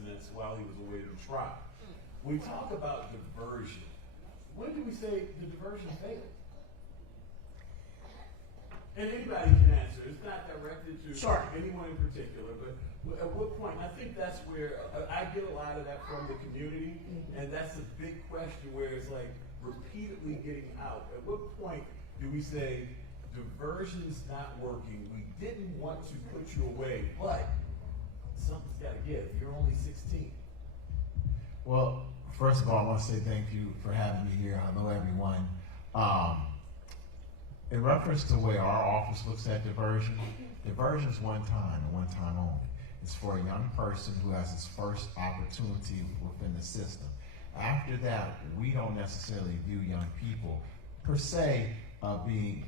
incidents while he was awaiting trial. We talk about diversion. When do we say the diversion failed? And anybody can answer. It's not directed to anyone in particular, but at what point? I think that's where I get a lot of that from the community, and that's a big question where it's like repeatedly getting out. At what point do we say diversion's not working? We didn't want to put you away, but something's got to give. You're only 16. Well, first of all, I want to say thank you for having me here. Hello, everyone. In reference to the way our office looks at diversion, diversion is one time and one time only. It's for a young person who has his first opportunity within the system. After that, we don't necessarily view young people per se being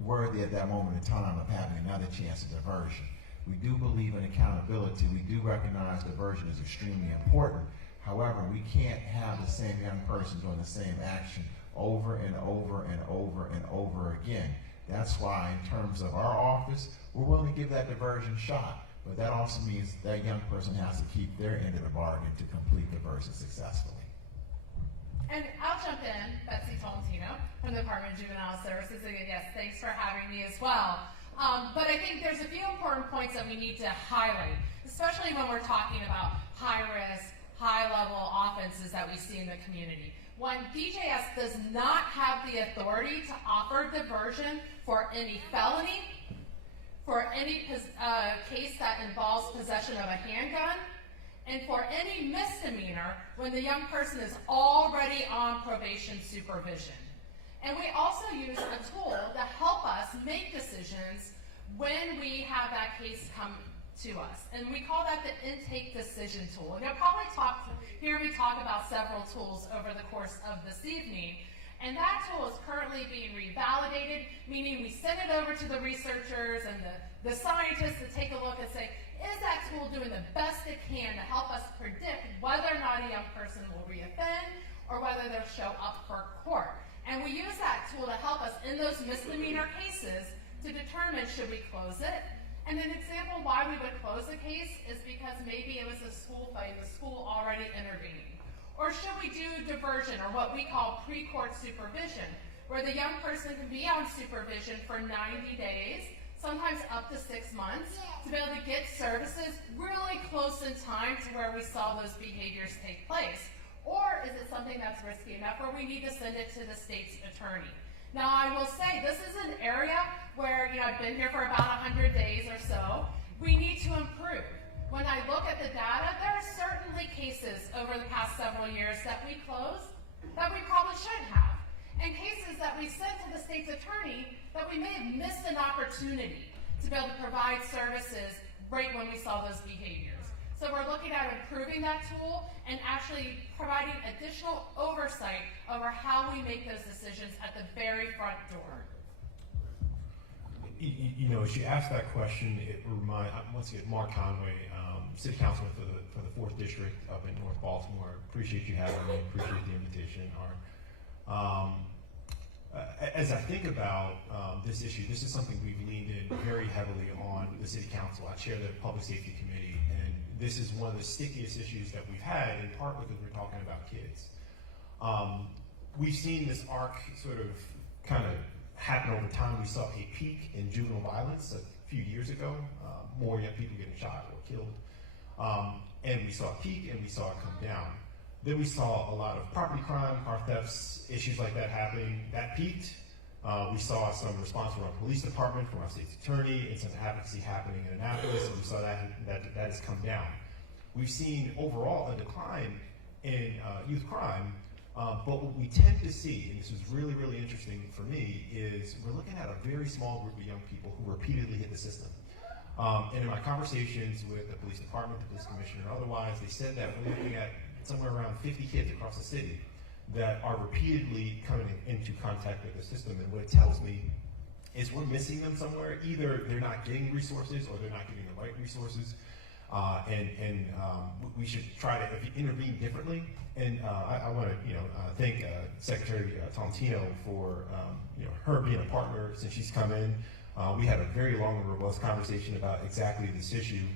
worthy at that moment in time of having another chance at diversion. We do believe in accountability. We do recognize diversion is extremely important. However, we can't have the same young person doing the same action over and over and over and over again. That's why in terms of our office, we're willing to give that diversion shot. But that also means that young person has to keep their end of the bargain to complete diversion successfully. And I'll jump in, Betsy Tolentino from the Department of Juvenile Services. And yes, thanks for having me as well. But I think there's a few important points that we need to highlight, especially when we're talking about high-risk, high-level offenses that we see in the community. One, DJS does not have the authority to offer diversion for any felony, for any case that involves possession of a handgun, and for any misdemeanor when the young person is already on probation supervision. And we also use a tool to help us make decisions when we have that case come to us. And we call that the intake decision tool. And you'll probably hear me talk about several tools over the course of this evening. And that tool is currently being revalidated, meaning we send it over to the researchers and the scientists to take a look and say, is that tool doing the best it can to help us predict whether or not a young person will reoffend or whether they'll show up for court? And we use that tool to help us in those misdemeanor cases to determine should we close it. And an example why we would close a case is because maybe it was a school fight, the school already intervening. Or should we do diversion, or what we call pre-court supervision, where the young person can be on supervision for 90 days, sometimes up to 6 months, to be able to get services really close in time to where we saw those behaviors take place. Or is it something that's risky enough where we need to send it to the state's attorney? Now, I will say this is an area where, I've been here for about 100 days or so. We need to improve. When I look at the data, there are certainly cases over the past several years that we closed that we probably shouldn't have, and cases that we sent to the state's attorney that we may have missed an opportunity to be able to provide services right when we saw those behaviors. So we're looking at improving that tool and actually providing additional oversight over how we make those decisions at the very front door. As you asked that question, it reminds, once again, Mark Conway, City Councilman for the 4th District up in North Baltimore. Appreciate you having me, appreciate the invitation, Art. As I think about this issue, this is something we've leaned in very heavily on the City Council. I chair the Public Safety Committee, and this is one of the stickiest issues that we've had, in part because we're talking about kids. We've seen this arc sort of kind of happen over time. We saw a peak in juvenile violence a few years ago, more young people getting shot or killed. And we saw a peak and we saw it come down. Then we saw a lot of property crime, car thefts, issues like that happening. That peaked. We saw some response from our police department, from our state's attorney, and some advocacy happening in Annapolis, and we saw that has come down. We've seen overall a decline in youth crime, but what we tend to see, and this was really, really interesting for me, is we're looking at a very small group of young people who repeatedly hit the system. And in my conversations with the police department, the police commissioner, and otherwise, they said that we're looking at somewhere around 50 kids across the city that are repeatedly coming into contact with the system. And what it tells me is we're missing them somewhere. Either they're not getting resources or they're not getting the right resources. We should try to intervene differently. And I want to thank Secretary Tolentino for her being a partner since she's come in. We had a very long and robust conversation about exactly this issue.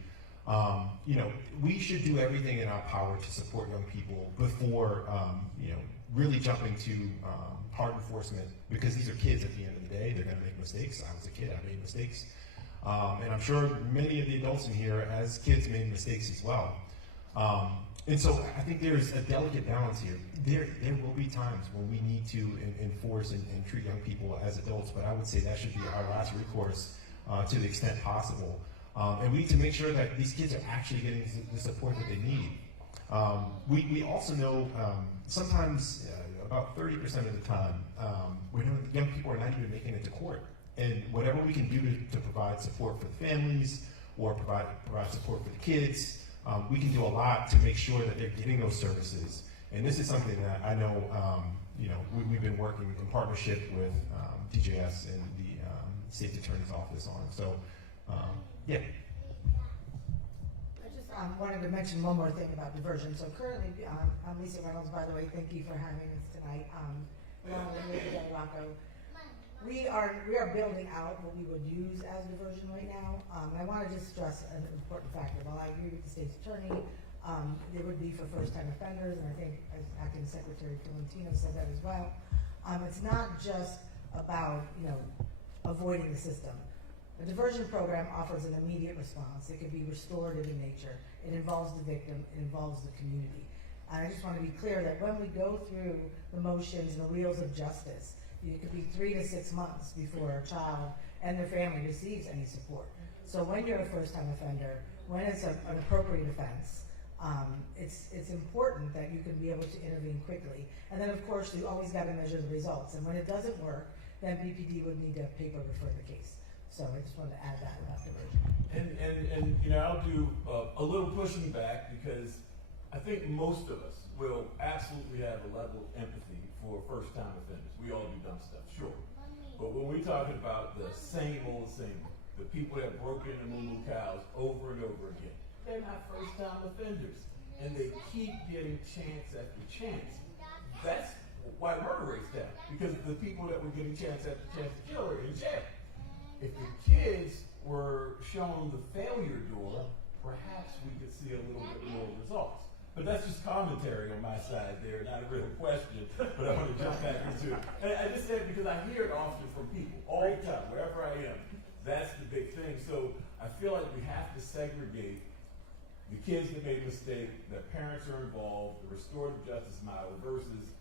We should do everything in our power to support young people before, really jumping to hard enforcement, because these are kids at the end of the day. They're going to make mistakes. I was a kid. I made mistakes. And I'm sure many of the adults in here, as kids, made mistakes as well. And so I think there's a delicate balance here. There will be times when we need to enforce and treat young people as adults, but I would say that should be our last recourse to the extent possible. And we need to make sure that these kids are actually getting the support that they need. We also know sometimes about 30% of the time, young people are not even making it to court. And whatever we can do to provide support for the families or provide support for the kids, we can do a lot to make sure that they're getting those services. And this is something that I know, we've been working in partnership with DJS and the State Attorney's Office on. So, yeah. I just wanted to mention one more thing about diversion. So currently, I'm Lisa Reynolds, by the way. Thank you for having us tonight. Along with Nick and Rocco. We are building out what we would use as diversion right now. I want to just stress an important factor. While I agree with the state's attorney, it would be for first-time offenders, and I think as Acting Secretary Tolentino said that as well. It's not just about avoiding the system. A diversion program offers an immediate response. It could be restorative in nature. It involves the victim. It involves the community. And I just want to be clear that when we go through the motions and the wheels of justice, it could be 3 to 6 months before a child and their family receives any support. So when you're a first-time offender, when it's an appropriate offense, it's important that you can be able to intervene quickly. And then, of course, you always got to measure the results. And when it doesn't work, then BPD would need to paper refer the case. So I just wanted to add that about diversion. And I'll do a little pushing back, because I think most of us will absolutely have a level of empathy for first-time offenders. We all do dumb stuff, sure. But when we're talking about the same old, the people that broke into moo cows over and over again, they're not first-time offenders. And they keep getting chance after chance. That's why murder rate's down, because the people that were getting chance after chance to kill are in jail. If the kids were shown the failure door, perhaps we could see a little bit more results. But that's just commentary on my side there, not a real question, but I want to jump back into it. And I just said because I hear it often from people, all the time, wherever I am. That's the big thing. So I feel like we have to segregate the kids that made a mistake, their parents are involved, the restorative justice model versus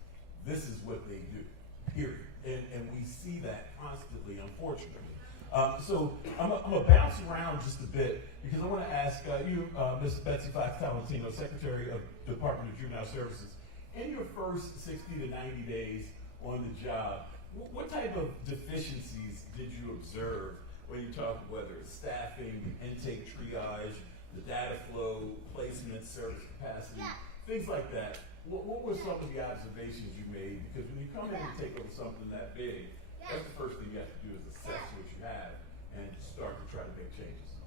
this is what they do, period. And we see that constantly, unfortunately. So I'm going to bounce around just a bit, because I want to ask you, Ms. Betsy Fox Tolentino, Secretary of the Department of Juvenile Services, in your first 60 to 90 days on the job, what type of deficiencies did you observe when you talk whether it's staffing, intake triage, the data flow, placement, service capacity, things like that? What were some of the observations you made? Because when you come in and take over something that big, that's the first thing you have to do is assess what you have and start to try to make changes.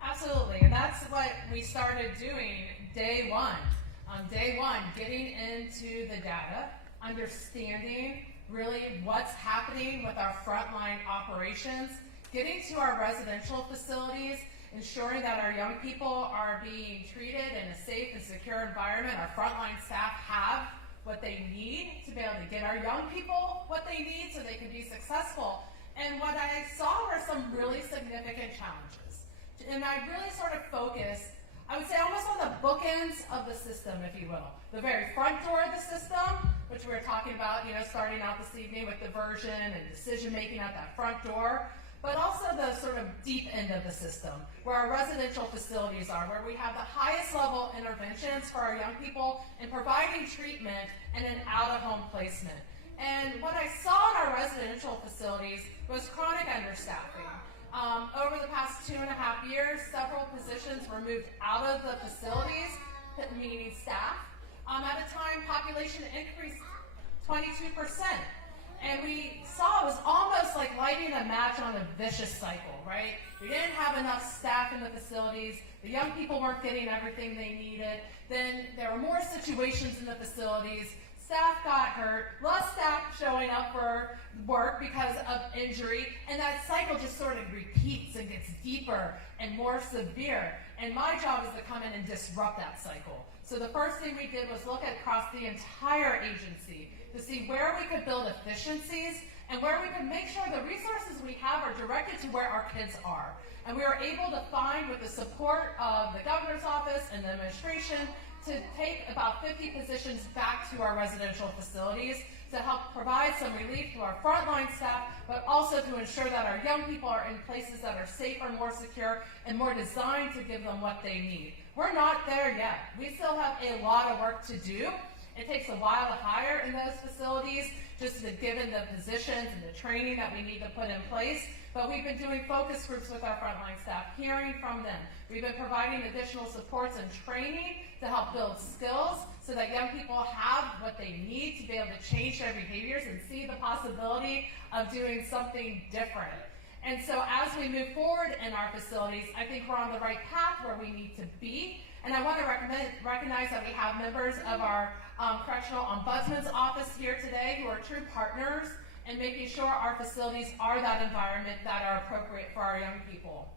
Absolutely, and that's what we started doing day one. On day one, getting into the data, understanding really what's happening with our frontline operations, getting to our residential facilities, ensuring that our young people are being treated in a safe and secure environment. Our frontline staff have what they need to be able to get our young people what they need so they can be successful. And what I saw were some really significant challenges. And I really sort of focused, I would say, almost on the bookends of the system, if you will. The very front door of the system, which we were talking about, starting out this evening with diversion and decision-making at that front door, but also the sort of deep end of the system, where our residential facilities are, where we have the highest level interventions for our young people in providing treatment and an out-of-home placement. And what I saw in our residential facilities was chronic understaffing. Over the past 2.5 years, several positions were moved out of the facilities, meaning staff. At a time, population increased 22%. And we saw it was almost like lighting a match on a vicious cycle, right? We didn't have enough staff in the facilities. The young people weren't getting everything they needed. Then there were more situations in the facilities. Staff got hurt, less staff showing up for work because of injury, and that cycle just sort of repeats and gets deeper and more severe. And my job is to come in and disrupt that cycle. So the first thing we did was look across the entire agency to see where we could build efficiencies and where we could make sure the resources we have are directed to where our kids are. And we were able to find, with the support of the governor's office and the administration, to take about 50 positions back to our residential facilities to help provide some relief to our frontline staff, but also to ensure that our young people are in places that are safer, more secure, and more designed to give them what they need. We're not there yet. We still have a lot of work to do. It takes a while to hire in those facilities, just given the positions and the training that we need to put in place. But we've been doing focus groups with our frontline staff, hearing from them. We've been providing additional supports and training to help build skills so that young people have what they need to be able to change their behaviors and see the possibility of doing something different. And so as we move forward in our facilities, I think we're on the right path where we need to be. And I want to recognize that we have members of our Correctional Ombudsman's Office here today who are true partners in making sure our facilities are that environment that are appropriate for our young people.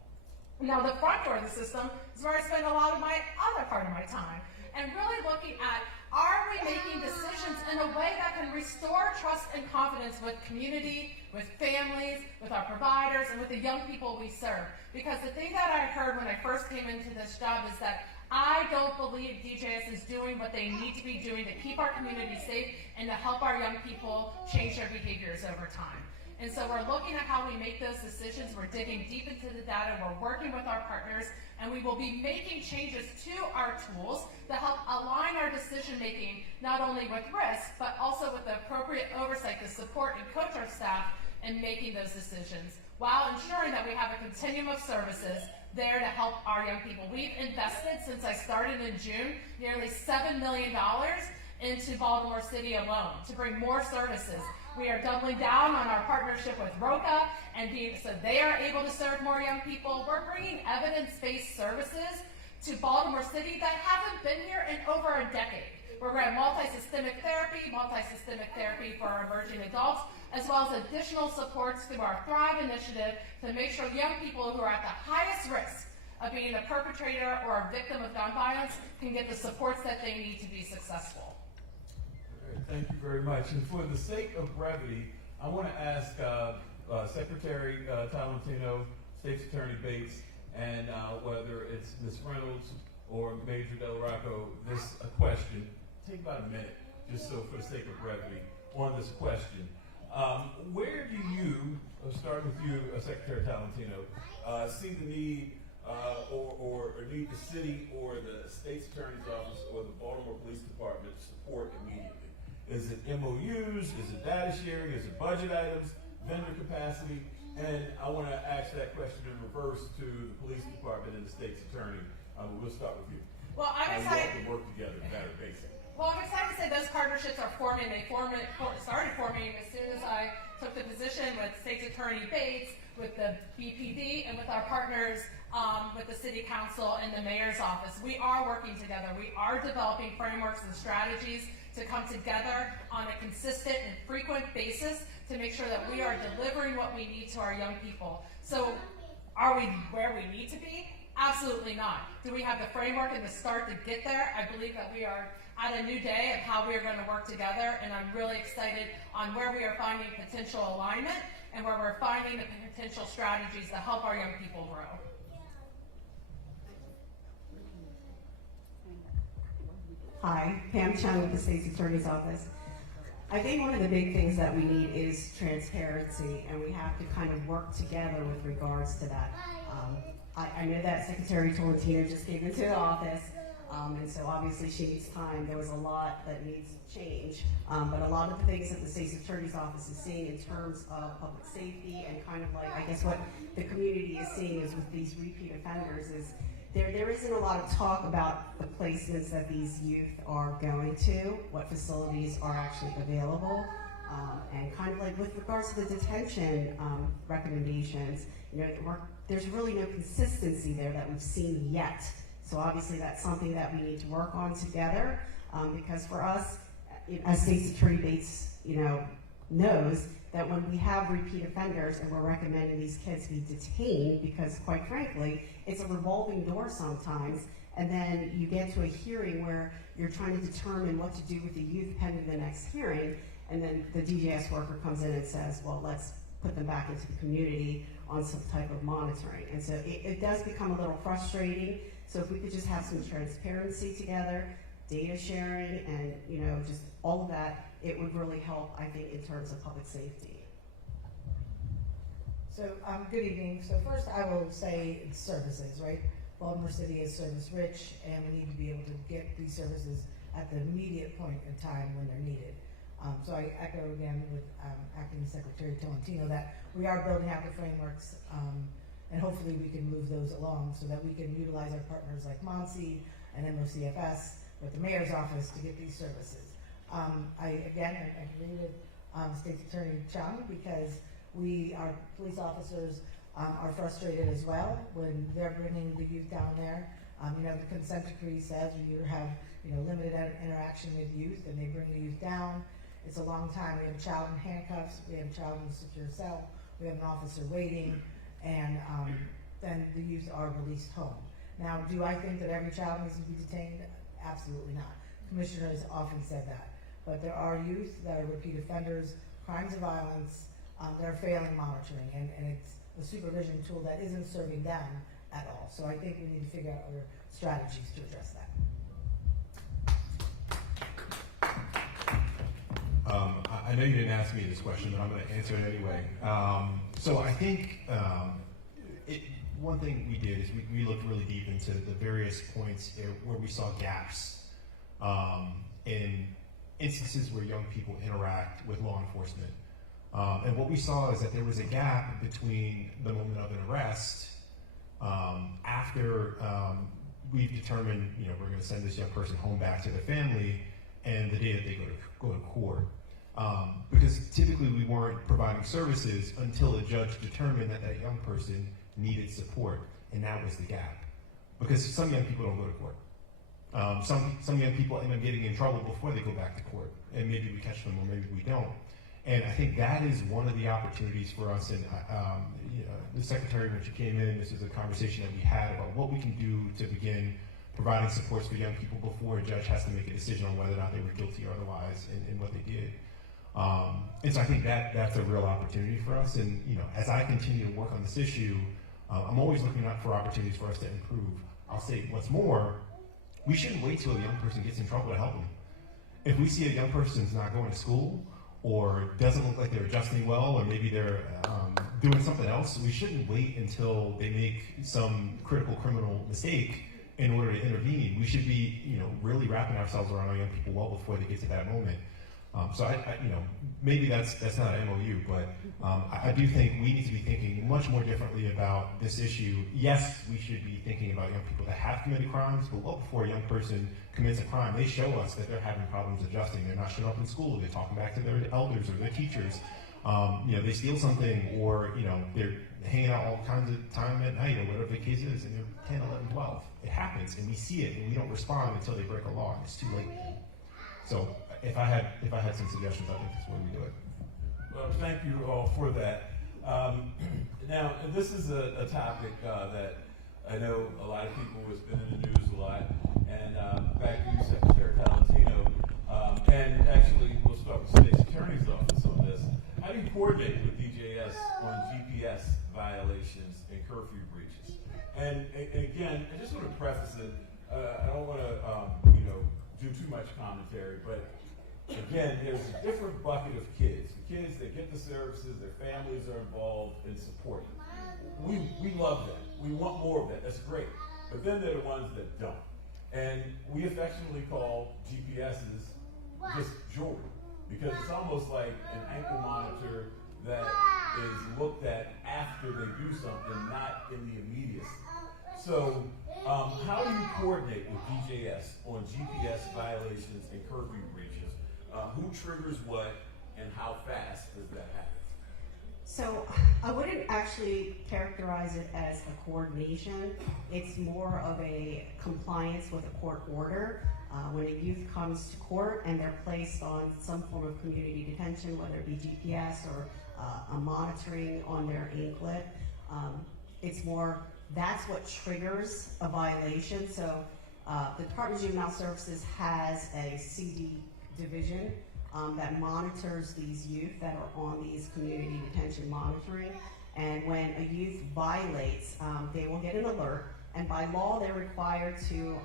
Now, the front door of the system is where I spend a lot of my other part of my time, and really looking at, are we making decisions in a way that can restore trust and confidence with community, with families, with our providers, and with the young people we serve? Because the thing that I heard when I first came into this job is that I don't believe DJS is doing what they need to be doing to keep our community safe and to help our young people change their behaviors over time. And so we're looking at how we make those decisions. We're digging deep into the data. We're working with our partners, and we will be making changes to our tools to help align our decision making not only with risk, but also with the appropriate oversight to support and coach our staff in making those decisions, while ensuring that we have a continuum of services there to help our young people. We've invested, since I started in June, nearly $7 million into Baltimore City alone to bring more services. We are doubling down on our partnership with ROCA, and so they are able to serve more young people. We're bringing evidence-based services to Baltimore City that haven't been here in over a decade. We're going to have multi-systemic therapy for our emerging adults, as well as additional supports through our Thrive initiative to make sure young people who are at the highest risk of being a perpetrator or a victim of gun violence can get the supports that they need to be successful. Thank you very much. And for the sake of brevity, I want to ask Secretary Talentino, State's Attorney Bates, and whether it's Ms. Reynolds or Major Del Rocco, this a question. Take about a minute, just so for the sake of brevity, on this question. Where do you, starting with you, Secretary Talentino, see the need or need the city or the State's Attorney's Office or the Baltimore Police Department support immediately? Is it MOUs? Is it data sharing? Is it budget items? Vendor capacity? And I want to ask that question in reverse to the police department and the state's attorney. We'll start with you. Well, I'm excited. You all can work together better, basically. Well, I'm excited to say those partnerships are forming. They started forming as soon as I took the position with State's Attorney Bates, with the BPD, and with our partners with the City Council and the Mayor's Office. We are working together. We are developing frameworks and strategies to come together on a consistent and frequent basis to make sure that we are delivering what we need to our young people. So are we where we need to be? Absolutely not. Do we have the framework and the start to get there? I believe that we are at a new day of how we are going to work together, and I'm really excited on where we are finding potential alignment and where we're finding the potential strategies to help our young people grow. Hi, Pam Chung with the State's Attorney's Office. I think one of the big things that we need is transparency, and we have to kind of work together with regards to that. I know that Secretary Tolentino just came into the office, and so obviously she needs time. There was a lot that needs to change, but a lot of the things that the State's Attorney's Office is seeing in terms of public safety and kind of like, I guess what the community is seeing is with these repeat offenders is there isn't a lot of talk about the placements that these youth are going to, what facilities are actually available, and kind of like with regards to the detention recommendations, you know, there's really no consistency there that we've seen yet. So obviously that's something that we need to work on together, because for us, as State's Attorney Bates, you know, knows that when we have repeat offenders and we're recommending these kids be detained, because quite frankly, it's a revolving door sometimes, and then you get to a hearing where you're trying to determine what to do with the youth pending the next hearing, and then the DJS worker comes in and says, well, let's put them back into the community on some type of monitoring. And so it does become a little frustrating. So if we could just have some transparency together, data sharing, and just all of that, it would really help, I think, in terms of public safety. So, good evening. So first I will say it's services, right? Baltimore City is service rich, and we need to be able to get these services at the immediate point in time when they're needed. So I echo again with Acting Secretary Tolentino that we are building out the frameworks, and hopefully we can move those along so that we can utilize our partners like MONSE and MOCFS with the Mayor's Office to get these services. I agree with State's Attorney Chung, because our police officers are frustrated as well when they're bringing the youth down there. The consent decree says we have limited interaction with youth, and they bring the youth down. It's a long time. We have a child in handcuffs, we have a child in a secure cell, we have an officer waiting, and then the youth are released home. Now, do I think that every child needs to be detained? Absolutely not. Commissioner has often said that. But there are youth that are repeat offenders, crimes of violence, that are failing monitoring, and it's a supervision tool that isn't serving them at all. So I think we need to figure out other strategies to address that. I know you didn't ask me this question, but I'm going to answer it anyway. So I think one thing we did is we looked really deep into the various points where we saw gaps in instances where young people interact with law enforcement. And what we saw is that there was a gap between the moment of an arrest after we've determined, we're going to send this young person home back to the family, and the day that they go to court. Because typically we weren't providing services until a judge determined that that young person needed support, and that was the gap. Because some young people don't go to court. Some young people end up getting in trouble before they go back to court, and maybe we catch them or maybe we don't. And I think that is one of the opportunities for us. And the secretary, when she came in, this is a conversation that we had about what we can do to begin providing supports for young people before a judge has to make a decision on whether or not they were guilty or otherwise in what they did. And so I think that's a real opportunity for us. And as I continue to work on this issue, I'm always looking out for opportunities for us to improve. I'll say what's more, we shouldn't wait till a young person gets in trouble to help them. If we see a young person's not going to school, or doesn't look like they're adjusting well, or maybe they're doing something else, we shouldn't wait until they make some critical criminal mistake in order to intervene. We should be, really wrapping ourselves around our young people well before they get to that moment. So maybe that's not an MOU, but I do think we need to be thinking much more differently about this issue. Yes, we should be thinking about young people that have committed crimes, but well before a young person commits a crime, they show us that they're having problems adjusting. They're not showing up in school. They're talking back to their elders or their teachers. They steal something, or they're hanging out all kinds of time at night, or whatever the case is, and they're 10, 11, 12. It happens, and we see it, and we don't respond until they break a law, and it's too late. So if I had some suggestions, I think that's where we do it. Well, thank you all for that. Now, this is a topic that I know a lot of people has been in the news a lot, and back to you, Secretary Tolentino, and actually we'll start with the State's Attorney's Office on this. How do you coordinate with DJS on GPS violations and curfew breaches? And again, I just want to preface it, I don't want to do too much commentary, but again, there's a different bucket of kids. The kids that get the services, their families are involved in supporting. We love that. We want more of that. That's great. But then there are the ones that don't. And we affectionately call GPSs just jewelry, because it's almost like an ankle monitor that is looked at after they do something, not in the immediacy. So how do you coordinate with DJS on GPS violations and curfew breaches? Who triggers what, and how fast does that happen? So I wouldn't actually characterize it as a coordination. It's more of a compliance with a court order. When a youth comes to court and they're placed on some form of community detention, whether it be GPS or a monitoring on their anklet, it's more, that's what triggers a violation. So the Department of Juvenile Services has a CD division that monitors these youth that are on these community detention monitoring. And when a youth violates, they will get an alert. And by law, they're required to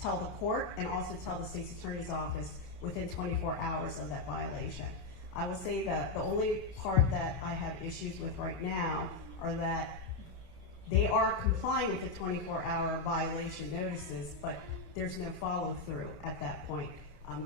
tell the court and also tell the state's attorney's office within 24 hours of that violation. I will say that the only part that I have issues with right now are that they are complying with the 24-hour violation notices, but there's no follow-through at that point.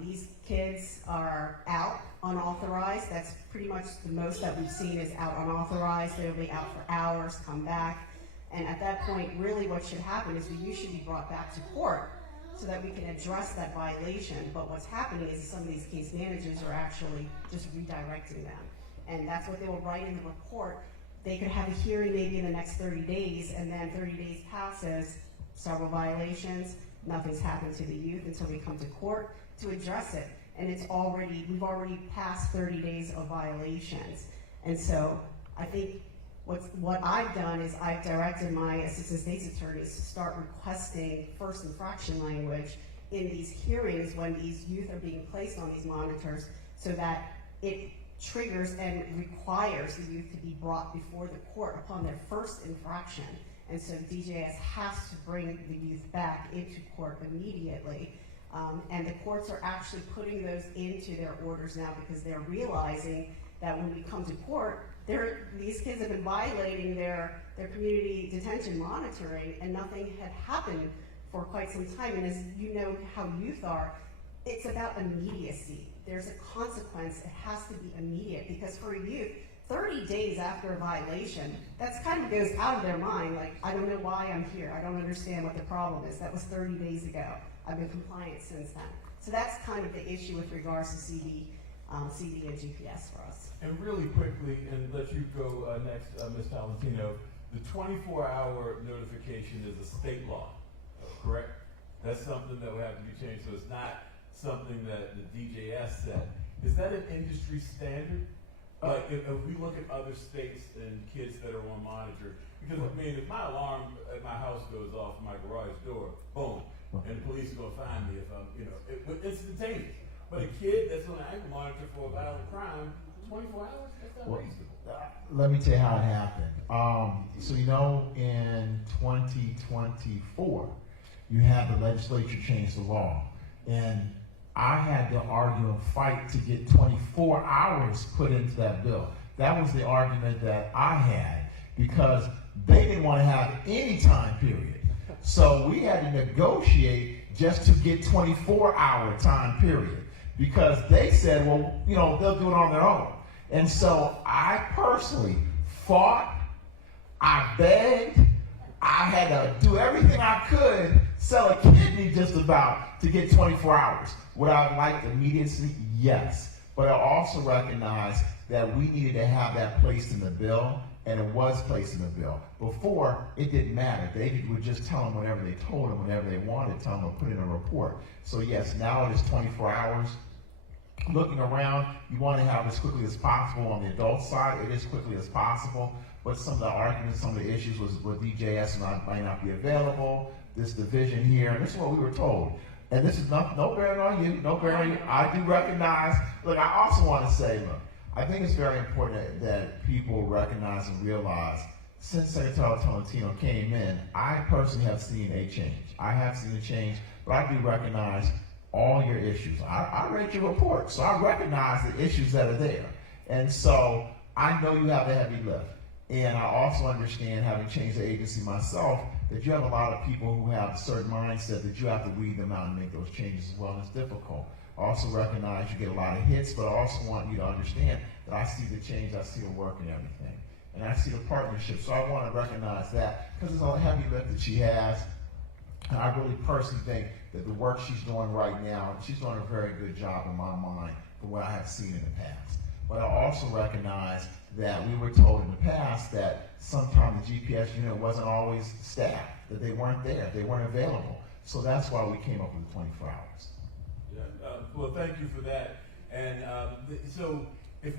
These kids are out unauthorized. That's pretty much the most that we've seen is out unauthorized. They'll be out for hours, come back. And at that point, really what should happen is the youth should be brought back to court so that we can address that violation. But what's happening is some of these case managers are actually just redirecting them. And that's what they will write in the report. They could have a hearing maybe in the next 30 days, and then 30 days passes, several violations, nothing's happened to the youth until we come to court to address it. And we've already passed 30 days of violations. And so I think what I've done is I've directed my assistant state's attorneys to start requesting first infraction language in these hearings when these youth are being placed on these monitors so that it triggers and requires the youth to be brought before the court upon their first infraction. And so DJS has to bring the youth back into court immediately. And the courts are actually putting those into their orders now because they're realizing that when we come to court, these kids have been violating their community detention monitoring and nothing had happened for quite some time. And as you know how youth are, it's about immediacy. There's a consequence. It has to be immediate because for a youth, 30 days after a violation, that kind of goes out of their mind. Like, I don't know why I'm here. I don't understand what the problem is. That was 30 days ago. I've been compliant since then. So that's kind of the issue with regards to CD and GPS for us. And really quickly, and let you go next, Ms. Talentino, the 24-hour notification is a state law, correct? That's something that would have to be changed, so it's not something that the DJS said. Is that an industry standard? Like, if we look at other states and kids that are on monitor, because I mean, if my alarm at my house goes off in my garage door, boom, and the police are gonna find me if I'm, it's instantaneous. But a kid that's on an ankle monitor for a violent crime, 24 hours, that's not reasonable. Let me tell you how it happened. So in 2024, you had the legislature change the law, and I had to argue and fight to get 24 hours put into that bill. That was the argument that I had because they didn't want to have any time period. So we had to negotiate just to get 24-hour time period because they said, well, they'll do it on their own. And so I personally fought, I begged, I had to do everything I could, sell a kidney just about to get 24 hours. Would I have liked immediacy? Yes. But I also recognized that we needed to have that placed in the bill, and it was placed in the bill. Before, it didn't matter. They would just tell them whenever they told them, whenever they wanted, tell them to put in a report. So yes, now it is 24 hours. Looking around, you want to have it as quickly as possible on the adult side. It is quickly as possible. But some of the arguments, some of the issues was with DJS might not be available, this division here, and this is what we were told. And this is no bearing on you, no bearing. I do recognize, look, I also want to say, look, I think it's very important that people recognize and realize since Secretary Tolentino came in, I personally have seen a change. I have seen a change, but I do recognize all your issues. I read your report, so I recognize the issues that are there. And so I know you have a heavy lift. And I also understand, having changed the agency myself, that you have a lot of people who have a certain mindset that you have to weed them out and make those changes as well, and it's difficult. I also recognize you get a lot of hits, but I also want you to understand that I see the change, I see the work and everything. And I see the partnership, so I want to recognize that because it's a heavy lift that she has. And I really personally think that the work she's doing right now, she's doing a very good job in my mind from what I have seen in the past. But I also recognize that we were told in the past that sometimes the GPS unit wasn't always staffed, that they weren't there, they weren't available. So that's why we came up with the 24 hours. Yeah, well, thank you for that. And so if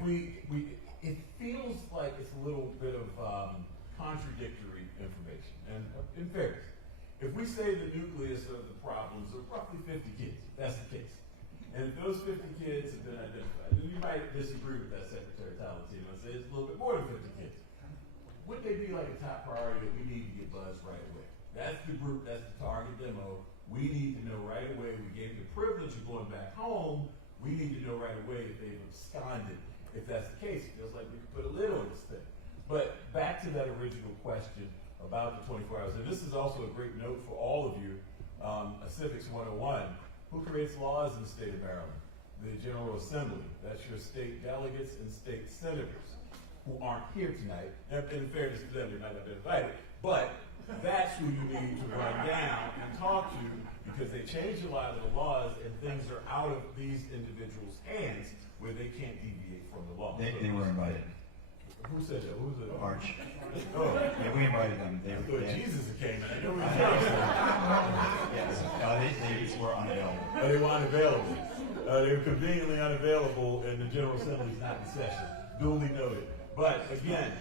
it feels like it's a little bit of contradictory information. And in fairness, if we say the nucleus of the problems are roughly 50 kids, that's the case. And if those 50 kids have been identified, you might disagree with that, Secretary Talentino, and say it's a little bit more than 50 kids. Would they be like a top priority that we need to get buzzed right away? That's the group, that's the target demo. We need to know right away. We gave you the privilege of going back home. We need to know right away if they've absconded. If that's the case, it feels like we could put a lid on this thing. But back to that original question about the 24 hours, and this is also a great note for all of you, Civics 101. Who creates laws in the state of Maryland? The General Assembly. That's your state delegates and state senators who aren't here tonight. In fairness to them, they might not have been invited. But that's who you need to run down and talk to, because they changed a lot of the laws and things are out of these individuals' hands where they can't deviate from the law. They were invited. Who said that? Who was it? Arch. Oh, Yeah, we invited them. I thought Jesus came in. I know he was Yes. They were unavailable. They were unavailable. They were conveniently unavailable, and the General Assembly is not in session. Duly noted. But again,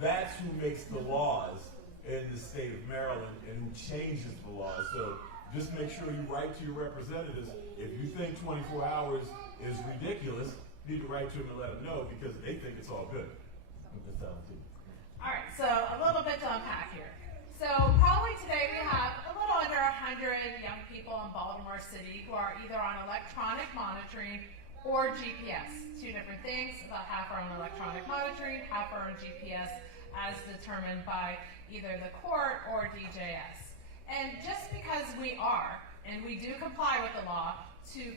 that's who makes the laws in the state of Maryland and who changes the laws. So just make sure you write to your representatives. If you think 24 hours is ridiculous, you need to write to them and let them know, because they think it's all good. All right, so a little bit to unpack here. So probably today we have a little under 100 young people in Baltimore City who are either on electronic monitoring or GPS. Two different things. About half are on electronic monitoring, half are on GPS, as determined by either the court or DJS. And just because we are, and we do comply with the law, to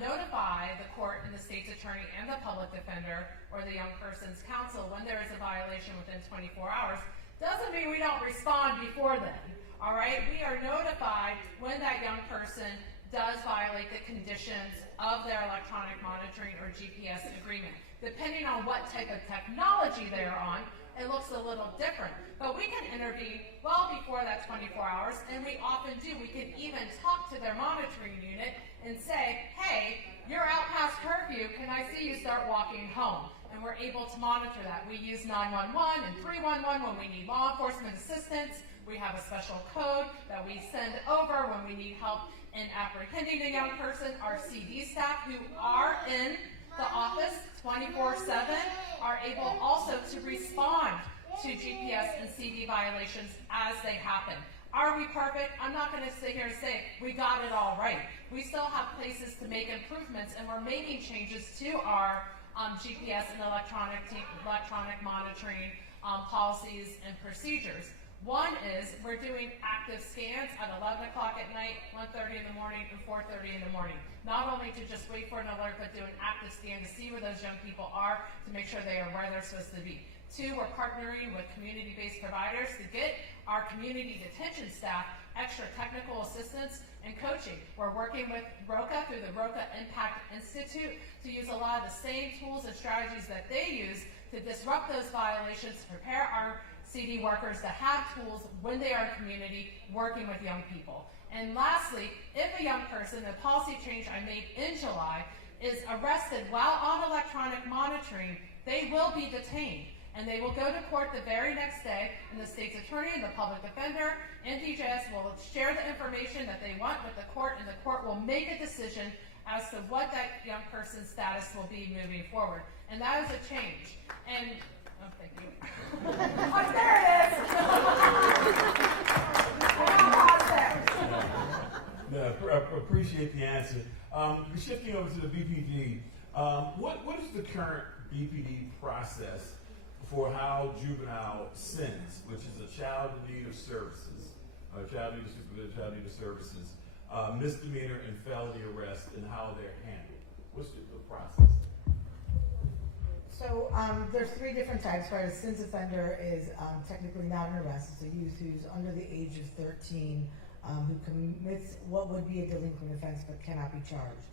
notify the court and the state's attorney and the public defender or the young person's counsel when there is a violation within 24 hours, doesn't mean we don't respond before then. All right, we are notified when that young person does violate the conditions of their electronic monitoring or GPS agreement. Depending on what type of technology they are on, it looks a little different. But we can intervene well before that 24 hours, and we often do. We can even talk to their monitoring unit and say, hey, you're out past curfew, can I see you start walking home? And we're able to monitor that. We use 911 and 311 when we need law enforcement assistance. We have a special code that we send over when we need help in apprehending a young person. Our CD staff, who are in the office 24/7, are able also to respond to GPS and CD violations as they happen. Are we perfect? I'm not going to sit here and say we got it all right. We still have places to make improvements, and we're making changes to our GPS and electronic monitoring policies and procedures. One is we're doing active scans at 11 o'clock at night, 1:30 in the morning, and 4:30 in the morning. Not only to just wait for an alert, but do an active scan to see where those young people are to make sure they are where they're supposed to be. Two, we're partnering with community-based providers to get our community detention staff extra technical assistance and coaching. We're working with ROCA through the ROCA Impact Institute to use a lot of the same tools and strategies that they use to disrupt those violations, to prepare our CD workers to have tools when they are in community working with young people. And lastly, if a young person, the policy change I made in July, is arrested while on electronic monitoring, they will be detained. And they will go to court the very next day, and the state's attorney and the public defender and DJS will share the information that they want with the court, and the court will make a decision as to what that young person's status will be moving forward. And that is a change. And, oh, thank you. Oh, there it is! No, I appreciate the answer. Shifting over to the BPD, what is the current BPD process for how juvenile sins, which is a child in need of services, child in need of services, misdemeanor and felony arrest, and how they're handled? What's the process? So there's three different types, right? A sins offender is technically not an arrest. It's a youth who's under the age of 13 who commits what would be a delinquent offense but cannot be charged.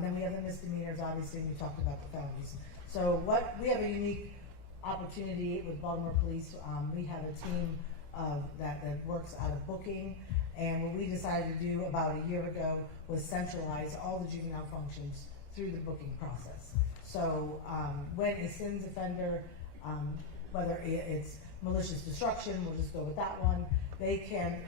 Then we have the misdemeanors, obviously, and we talked about the felonies. So we have a unique opportunity with Baltimore Police. We have a team that works out of booking, and what we decided to do about a year ago was centralize all the juvenile functions through the booking process. So when a sins offender, whether it's malicious destruction, we'll just go with that one, they can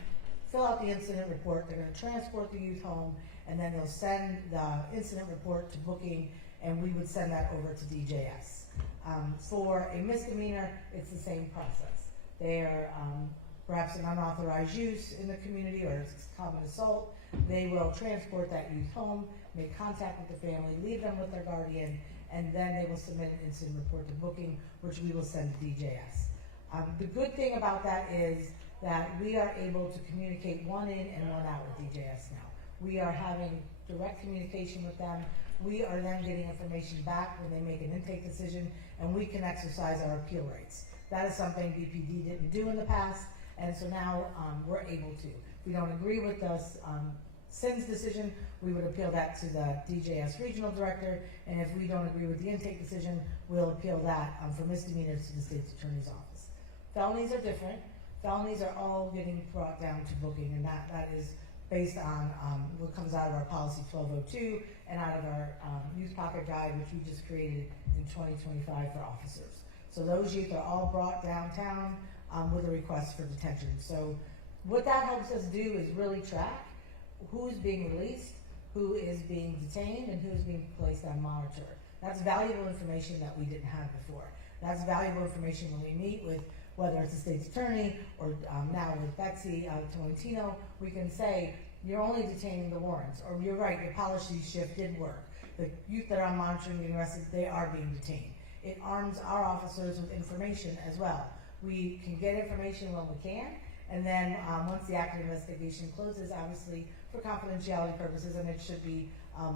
fill out the incident report, they're going to transport the youth home, and then they'll send the incident report to booking, and we would send that over to DJS. For a misdemeanor, it's the same process. They are perhaps an unauthorized use in the community or common assault. They will transport that youth home, make contact with the family, leave them with their guardian, and then they will submit an incident report to booking, which we will send to DJS. The good thing about that is that we are able to communicate one in and one out with DJS now. We are having direct communication with them. We are then getting information back when they make an intake decision, and we can exercise our appeal rights. That is something BPD didn't do in the past, and so now we're able to. If we don't agree with the SIN's decision, we would appeal that to the DJS regional director, and if we don't agree with the intake decision, we'll appeal that for misdemeanors to the state's attorney's office. Felonies are different. Felonies are all getting brought down to booking, and that is based on what comes out of our policy 1202 and out of our youth pocket guide, which we just created in 2025 for officers. So those youth are all brought downtown with a request for detention. So what that helps us do is really track who's being released, who is being detained, and who's being placed on monitor. That's valuable information that we didn't have before. That's valuable information when we meet with, whether it's the state's attorney or now with Betsy Tolentino, we can say, you're only detaining the warrants, or you're right, your policy shift did work. The youth that are monitoring being arrested, they are being detained. It arms our officers with information as well. We can get information when we can, and then once the active investigation closes, obviously for confidentiality purposes, and it should be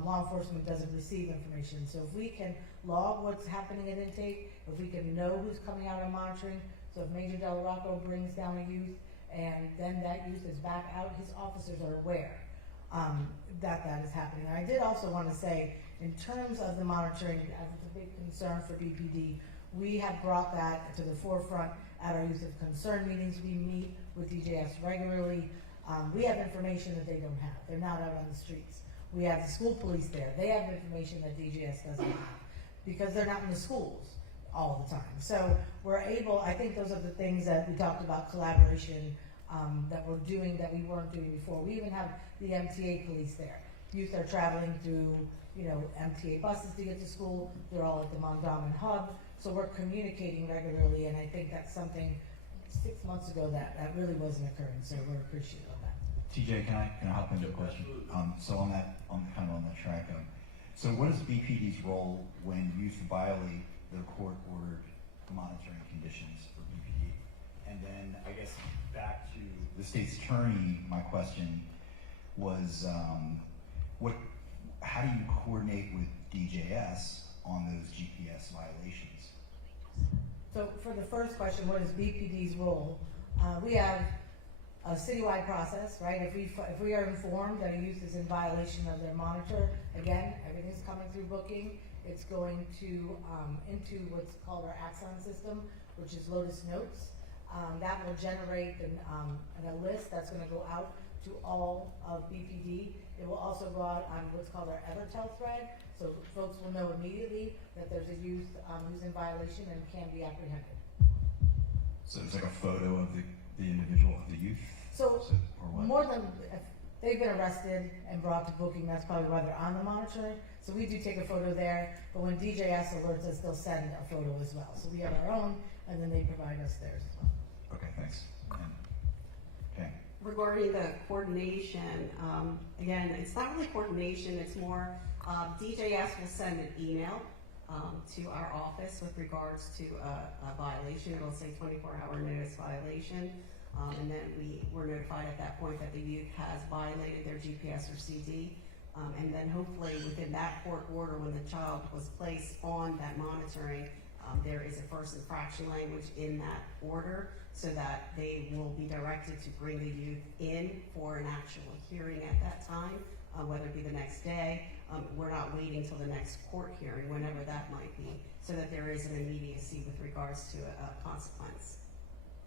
law enforcement doesn't receive information. So if we can log what's happening at intake, if we can know who's coming out on monitoring, so if Major Del Rocco brings down a youth and then that youth is back out, his officers are aware that is happening. And I did also want to say, in terms of the monitoring, as it's a big concern for BPD, we have brought that to the forefront at our youth of concern meetings. We meet with DJS regularly. We have information that they don't have. They're not out on the streets. We have the school police there. They have information that DJS doesn't have because they're not in the schools all the time. So we're able, I think those are the things that we talked about, collaboration that we're doing that we weren't doing before. We even have the MTA police there. Youth are traveling through, MTA buses to get to school. They're all at the Mondawmin hub. So we're communicating regularly, and I think that's something 6 months ago that really wasn't occurring. So we're appreciative of that. TJ, can I hop into a question? So on that track, so what is BPD's role when youth violate the court-ordered monitoring conditions for BPD? And then I guess back to the state's attorney, my question was, how do you coordinate with DJS on those GPS violations? So for the first question, what is BPD's role? We have a citywide process, right? If we are informed that a youth is in violation of their monitor, again, everything's coming through booking. It's going to into what's called our Axon system, which is Lotus Notes. That will generate a list that's going to go out to all of BPD. It will also go out on what's called our Evertel thread, so folks will know immediately that there's a youth who's in violation and can be apprehended. So it's like a photo of the individual, of the youth? So or what? more than, if they've been arrested and brought to booking, that's probably why they're on the monitoring. So we do take a photo there, but when DJS alerts us, they'll send a photo as well. So we have our own, and then they provide us theirs as well. Okay, thanks. Okay. Regarding the coordination, again, it's not really coordination, it's more DJS will send an email to our office with regards to a violation. It'll say 24-hour notice violation, and then we're notified at that point that the youth has violated their GPS or CD, and then hopefully within that court order, when the child was placed on that monitoring, there is a first infraction language in that order so that they will be directed to bring the youth in for an actual hearing at that time. whether it be the next day. We're not waiting till the next court hearing, whenever that might be, so that there is an immediacy with regards to a consequence.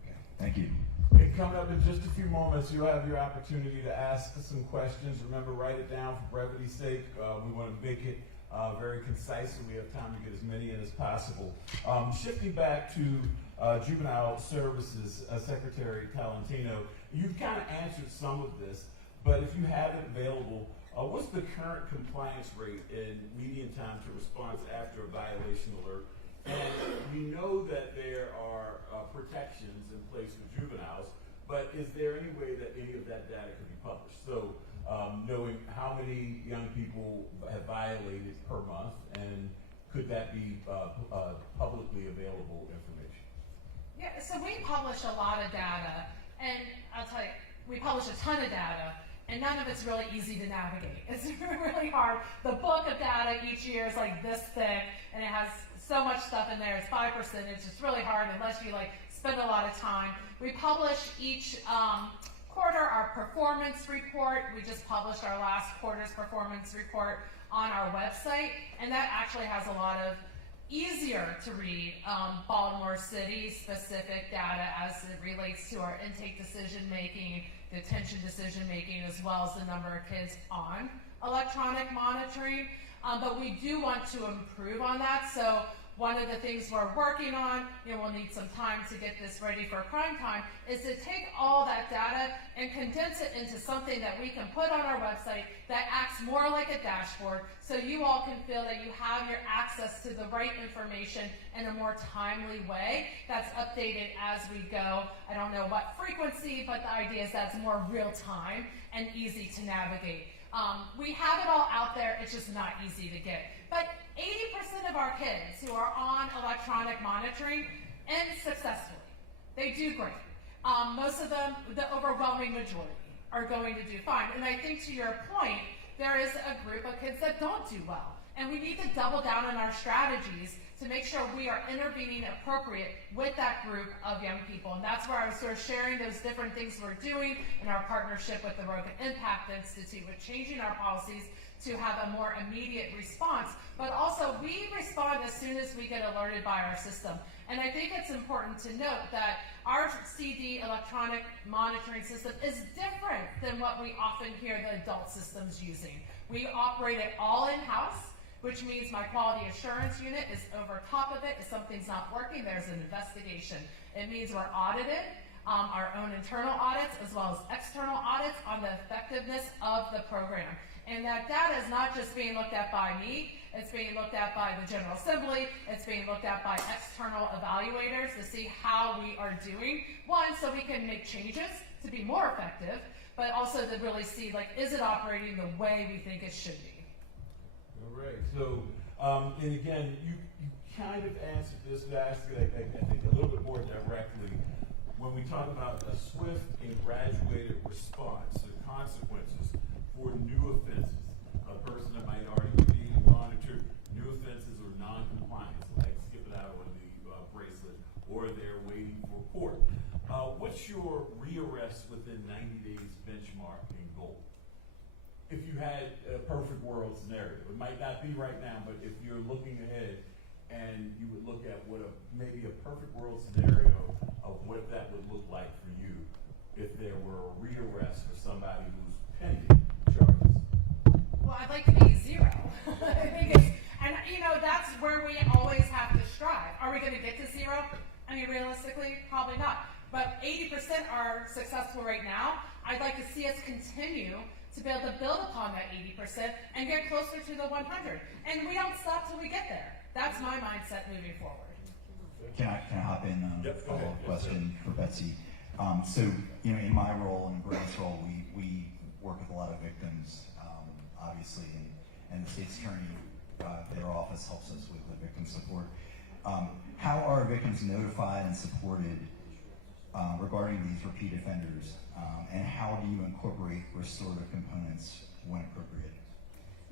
Okay, thank you. Okay, coming up in just a few moments, you'll have your opportunity to ask some questions. Remember, write it down for brevity's sake. We want to make it very concise so we have time to get as many in as possible. Shifting back to Juvenile Services, Secretary Talentino, you've kind of answered some of this, but if you have it available, what's the current compliance rate in median time to response after a violation alert? And we know that there are protections in place for juveniles, but is there any way that any of that data could be published? So knowing how many young people have violated per month, and could that be publicly available information? Yeah, so we publish a lot of data, and I'll tell you, we publish a ton of data, and none of it's really easy to navigate. It's really hard. The book of data each year is like this thick, and it has so much stuff in there. It's 5%. It's just really hard unless you like spend a lot of time. We publish each quarter our performance report. We just published our last quarter's performance report on our website, and that actually has a lot of easier to read Baltimore City specific data as it relates to our intake decision making, detention decision making, as well as the number of kids on electronic monitoring. But we do want to improve on that. So one of the things we're working on, we'll need some time to get this ready for prime time, is to take all that data and condense it into something that we can put on our website that acts more like a dashboard, so you all can feel that you have your access to the right information in a more timely way that's updated as we go. I don't know what frequency, but the idea is that's more real time and easy to navigate. We have it all out there, it's just not easy to get. But 80% of our kids who are on electronic monitoring end successfully. They do great. Most of them, the overwhelming majority, are going to do fine. And I think to your point, there is a group of kids that don't do well. And we need to double down on our strategies to make sure we are intervening appropriate with that group of young people. And that's where I was sort of sharing those different things we're doing in our partnership with the Rogue Impact Institute, with changing our policies to have a more immediate response. But also, we respond as soon as we get alerted by our system. And I think it's important to note that our CD electronic monitoring system is different than what we often hear the adult systems using. We operate it all in-house, which means my quality assurance unit is over top of it. If something's not working, there's an investigation. It means we're audited, our own internal audits as well as external audits on the effectiveness of the program. And that data is not just being looked at by me, it's being looked at by the General Assembly, it's being looked at by external evaluators to see how we are doing. One, so we can make changes to be more effective, but also to really see, like, is it operating the way we think it should be? All right. So, and again, you kind of answered this, but I think a little bit more directly. When we talk about a swift and graduated response, the consequences for new offenses, a person that might already be monitored, new offenses or non-compliance, like skipping out on the bracelet, or they're waiting for court. What's your rearrest within 90 days benchmark and goal? If you had a perfect world scenario, it might not be right now, but if you're looking ahead and you would look at what maybe a perfect world scenario of what that would look like for you if there were a rearrest for somebody who's pending charges. Well, I'd like to be zero. I think it's, and that's where we always have to strive. Are we going to get to zero? I mean, realistically, probably not. But 80% are successful right now. I'd like to see us continue to be able to build upon that 80% and get closer to the 100. And we don't stop till we get there. That's my mindset moving forward. Can I hop in on a Yep, go ahead. follow-up question for Betsy? So, in my role and Brent's role, we work with a lot of victims, obviously, and the state's attorney, their office helps us with the victim support. How are victims notified and supported regarding these repeat offenders, and how do you incorporate restorative components when appropriate?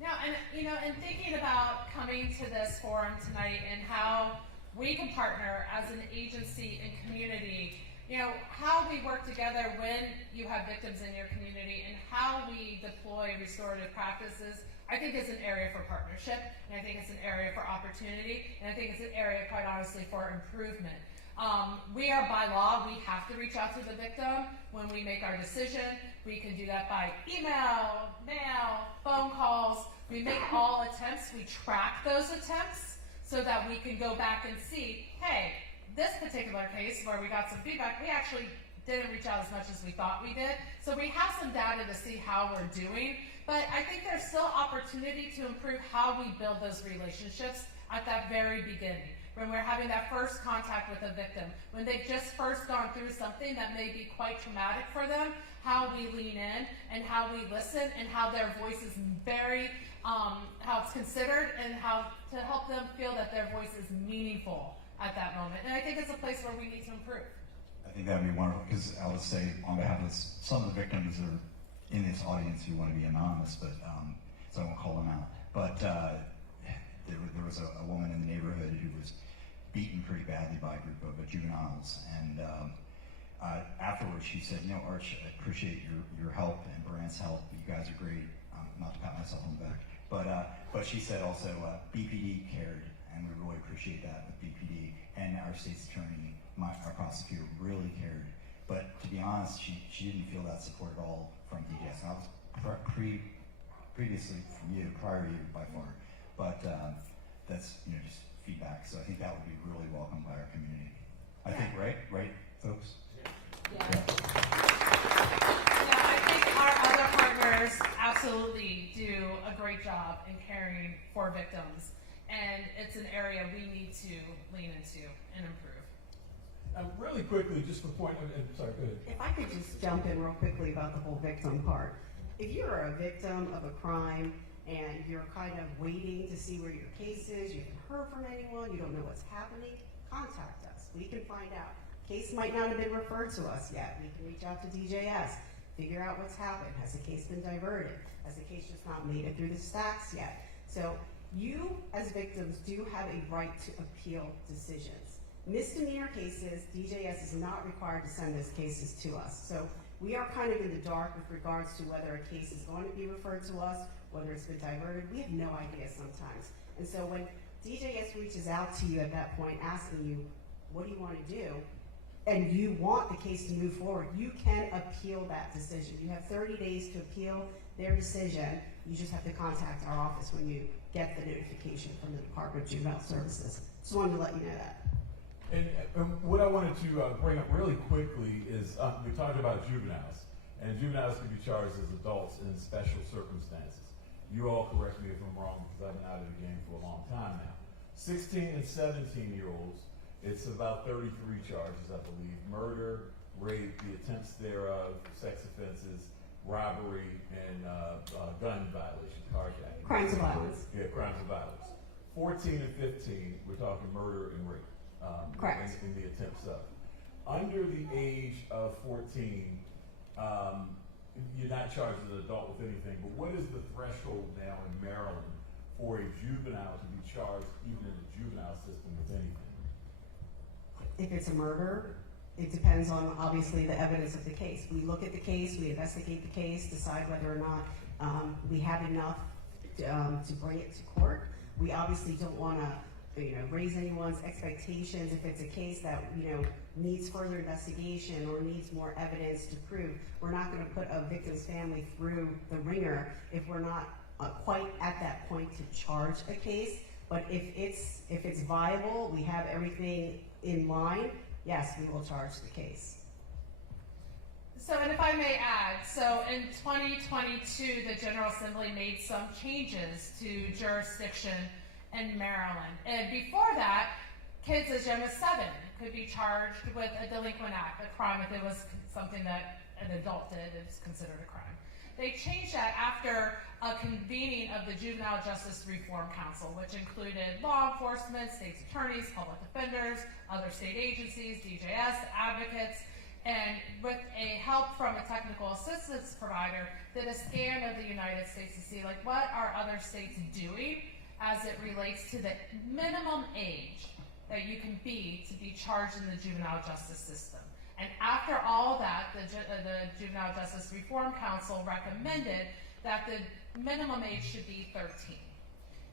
Now, and in thinking about coming to this forum tonight and how we can partner as an agency and community, You know, how we work together when you have victims in your community and how we deploy restorative practices, I think is an area for partnership, and I think it's an area for opportunity, and I think it's an area, quite honestly, for improvement. We are, by law, we have to reach out to the victim when we make our decision. We can do that by email, mail, phone calls. We make all attempts. We track those attempts so that we can go back and see, hey, this particular case where we got some feedback, we actually didn't reach out as much as we thought we did. So we have some data to see how we're doing. But I think there's still opportunity to improve how we build those relationships at that very beginning, when we're having that first contact with a victim, when they've just first gone through something that may be quite traumatic for them, how we lean in and how we listen and how their voice is very, how it's considered and how to help them feel that their voice is meaningful at that moment. And I think it's a place where we need to improve. I think that would be wonderful, because I would say on behalf of some of the victims that are in this audience who want to be anonymous, but so I won't call them out. But there was a woman in the neighborhood who was beaten pretty badly by a group of juveniles, and afterwards she said, you know, Arch, I appreciate your help and Brand's help. You guys are great. Not to pat myself on the back, but she said also BPD cared, and we really appreciate that with BPD, and our state's attorney, our prosecutor, really cared. But to be honest, she didn't feel that support at all from DJS. I was previously from you, prior to you by far, but that's, you know, just feedback. So I think that would be really welcomed by our community. I think, right, folks? Yeah. Yeah, I think our other partners absolutely do a great job in caring for victims, and it's an area we need to lean into and improve. Really quickly, just for point, sorry, go ahead. If I could just jump in real quickly about the whole victim part. If you're a victim of a crime and you're kind of waiting to see where your case is, you haven't heard from anyone, you don't know what's happening, contact us. We can find out. Case might not have been referred to us yet. We can reach out to DJS, figure out what's happened. Has the case been diverted? Has the case just not made it through the stacks yet? So you, as victims, do have a right to appeal decisions. Misdemeanor cases, DJS is not required to send those cases to us. So we are kind of in the dark with regards to whether a case is going to be referred to us, whether it's been diverted. We have no idea sometimes. And so when DJS reaches out to you at that point asking you, what do you want to do? And you want the case to move forward, you can appeal that decision. You have 30 days to appeal their decision. You just have to contact our office when you get the notification from the Department of Juvenile Services. Just wanted to let you know that. And what I wanted to bring up really quickly is we talked about juveniles, and juveniles can be charged as adults in special circumstances. You all correct me if I'm wrong, because I've been out of the game for a long time now. 16 and 17-year-olds, it's about 33 charges, I believe: murder, rape, the attempts thereof, sex offenses, robbery, and gun violation, carjacking. Crimes of violence. Yeah, crimes of violence. 14 and 15, we're talking murder and rape. Correct. In the attempts of. Under the age of 14, you're not charged as an adult with anything, but what is the threshold now in Maryland for a juvenile to be charged even in the juvenile system with anything? If it's a murder, it depends on, obviously, the evidence of the case. We look at the case, we investigate the case, decide whether or not we have enough to bring it to court. We obviously don't want to raise anyone's expectations if it's a case that, needs further investigation or needs more evidence to prove. We're not going to put a victim's family through the ringer if we're not quite at that point to charge a case. But if it's viable, we have everything in line, yes, we will charge the case. So, and if I may add, so in 2022, the General Assembly made some changes to jurisdiction in Maryland. And before that, kids as young as 7 could be charged with a delinquent act, a crime. If it was something that an adult did, it's considered a crime. They changed that after a convening of the Juvenile Justice Reform Council, which included law enforcement, state's attorneys, public defenders, other state agencies, DJS, advocates, and with a help from a technical assistance provider, did a scan of the United States to see what are other states doing as it relates to the minimum age that you can be to be charged in the juvenile justice system. And after all that, the Juvenile Justice Reform Council recommended that the minimum age should be 13.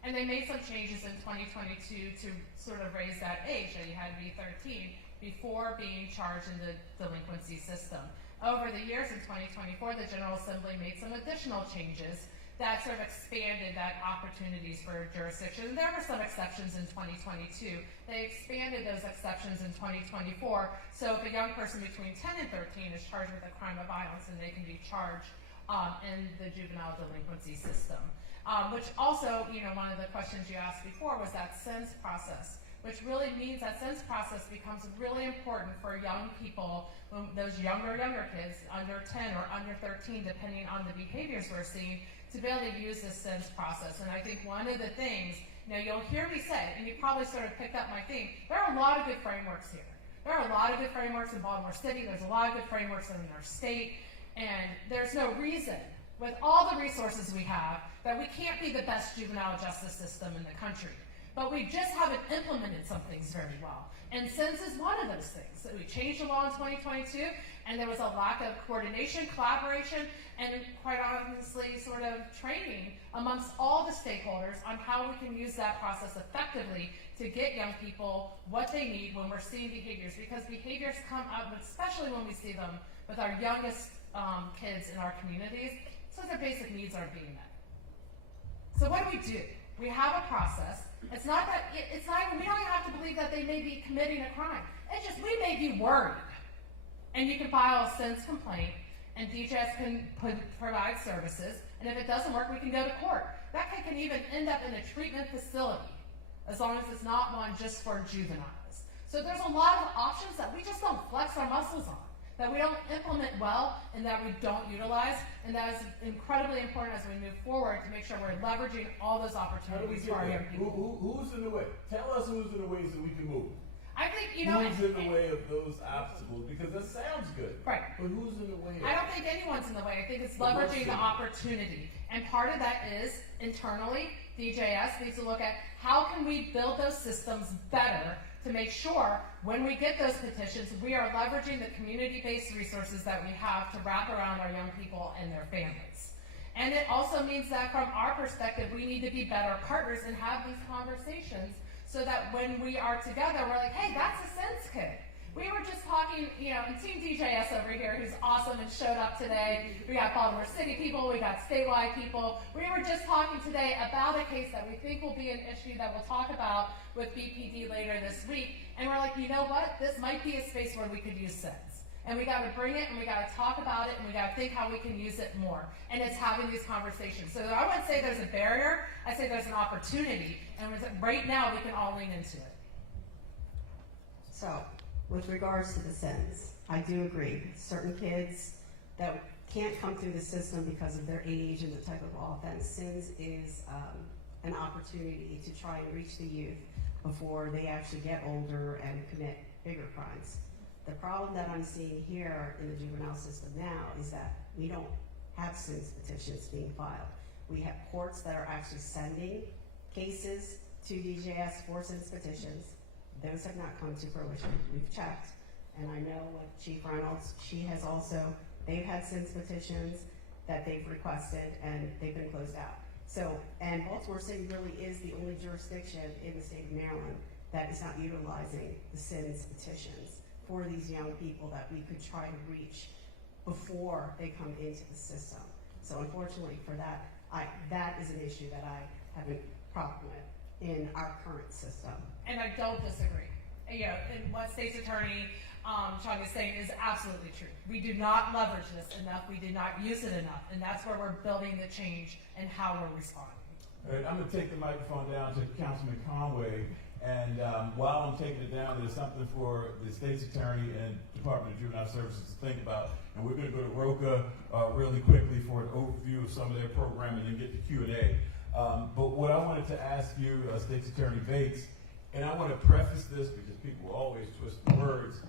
And they made some changes in 2022 to sort of raise that age, that you had to be 13 before being charged in the delinquency system. Over the years in 2024, the General Assembly made some additional changes that sort of expanded that opportunities for jurisdiction. And there were some exceptions in 2022. They expanded those exceptions in 2024. So if a young person between 10 and 13 is charged with a crime of violence, then they can be charged in the juvenile delinquency system. Which also, one of the questions you asked before was that SENS process, which really means that SENS process becomes really important for young people, those younger kids, under 10 or under 13, depending on the behaviors we're seeing, to be able to use this SENS process. And I think one of the things, you'll hear me say, and you probably sort of picked up my theme, there are a lot of good frameworks here. There are a lot of good frameworks in Baltimore City, there's a lot of good frameworks in our state, and there's no reason, with all the resources we have, that we can't be the best juvenile justice system in the country. But we just haven't implemented some things very well. And SENS is one of those things. So we changed the law in 2022, and there was a lack of coordination, collaboration, and quite honestly, sort of training amongst all the stakeholders on how we can use that process effectively to get young people what they need when we're seeing behaviors. Because behaviors come up, especially when we see them with our youngest kids in our communities, so their basic needs aren't being met. So what do? We have a process. It's not even, we don't even have to believe that they may be committing a crime. It's just, we may be worried. And you can file a SENS complaint, and DJS can provide services, and if it doesn't work, we can go to court. That kid can even end up in a treatment facility, as long as it's not one just for juveniles. So there's a lot of options that we just don't flex our muscles on, that we don't implement well, and that we don't utilize, and that is incredibly important as we move forward to make sure we're leveraging all those opportunities for our young people. Who's in the way? Tell us who's in the ways that we can move. I think, who's in the way of those obstacles? Because that sounds good. Right. But who's in the way? I don't think anyone's in the way. I think it's leveraging the opportunity. And part of that is, internally, DJS needs to look at how can we build those systems better to make sure when we get those petitions, we are leveraging the community-based resources that we have to wrap around our young people and their families. And it also means that from our perspective, we need to be better partners and have these conversations so that when we are together, we're like, hey, that's a SENS kid. We were just talking, and Team DJS over here, who's awesome and showed up today. We got Baltimore City people, we got statewide people. We were just talking today about a case that we think will be an issue that we'll talk about with BPD later this week. And we're like, you know what? This might be a space where we could use SENS. And we got to bring it, and we got to talk about it, and we got to think how we can use it more. And it's having these conversations. So I wouldn't say there's a barrier. I say there's an opportunity. And right now, we can all lean into it. So, with regards to the SENS, I do agree. Certain kids that can't come through the system because of their age and the type of offense, SENS is an opportunity to try and reach the youth before they actually get older and commit bigger crimes. The problem that I'm seeing here in the juvenile system now is that we don't have SENS petitions being filed. We have courts that are actually sending cases to DJS for SENS petitions. Those have not come to fruition. We've checked, and I know with Chief Reynolds, they've had SENS petitions that they've requested, and they've been closed out. So, and Baltimore City really is the only jurisdiction in the state of Maryland that is not utilizing the SENS petitions for these young people that we could try to reach before they come into the system. So unfortunately for that, that is an issue that I have a problem with in our current system. And I don't disagree. And what State's Attorney Sean is saying is absolutely true. We do not leverage this enough. We do not use it enough. And that's where we're building the change and how we're responding. All right, I'm going to take the microphone down to Councilman Conway. And while I'm taking it down, there's something for the State's Attorney and Department of Juvenile Services to think about. And we're going to go to Roka really quickly for an overview of some of their programming and get to Q&A. But what I wanted to ask you, State's Attorney Bates, and I want to preface this because people will always twist the words,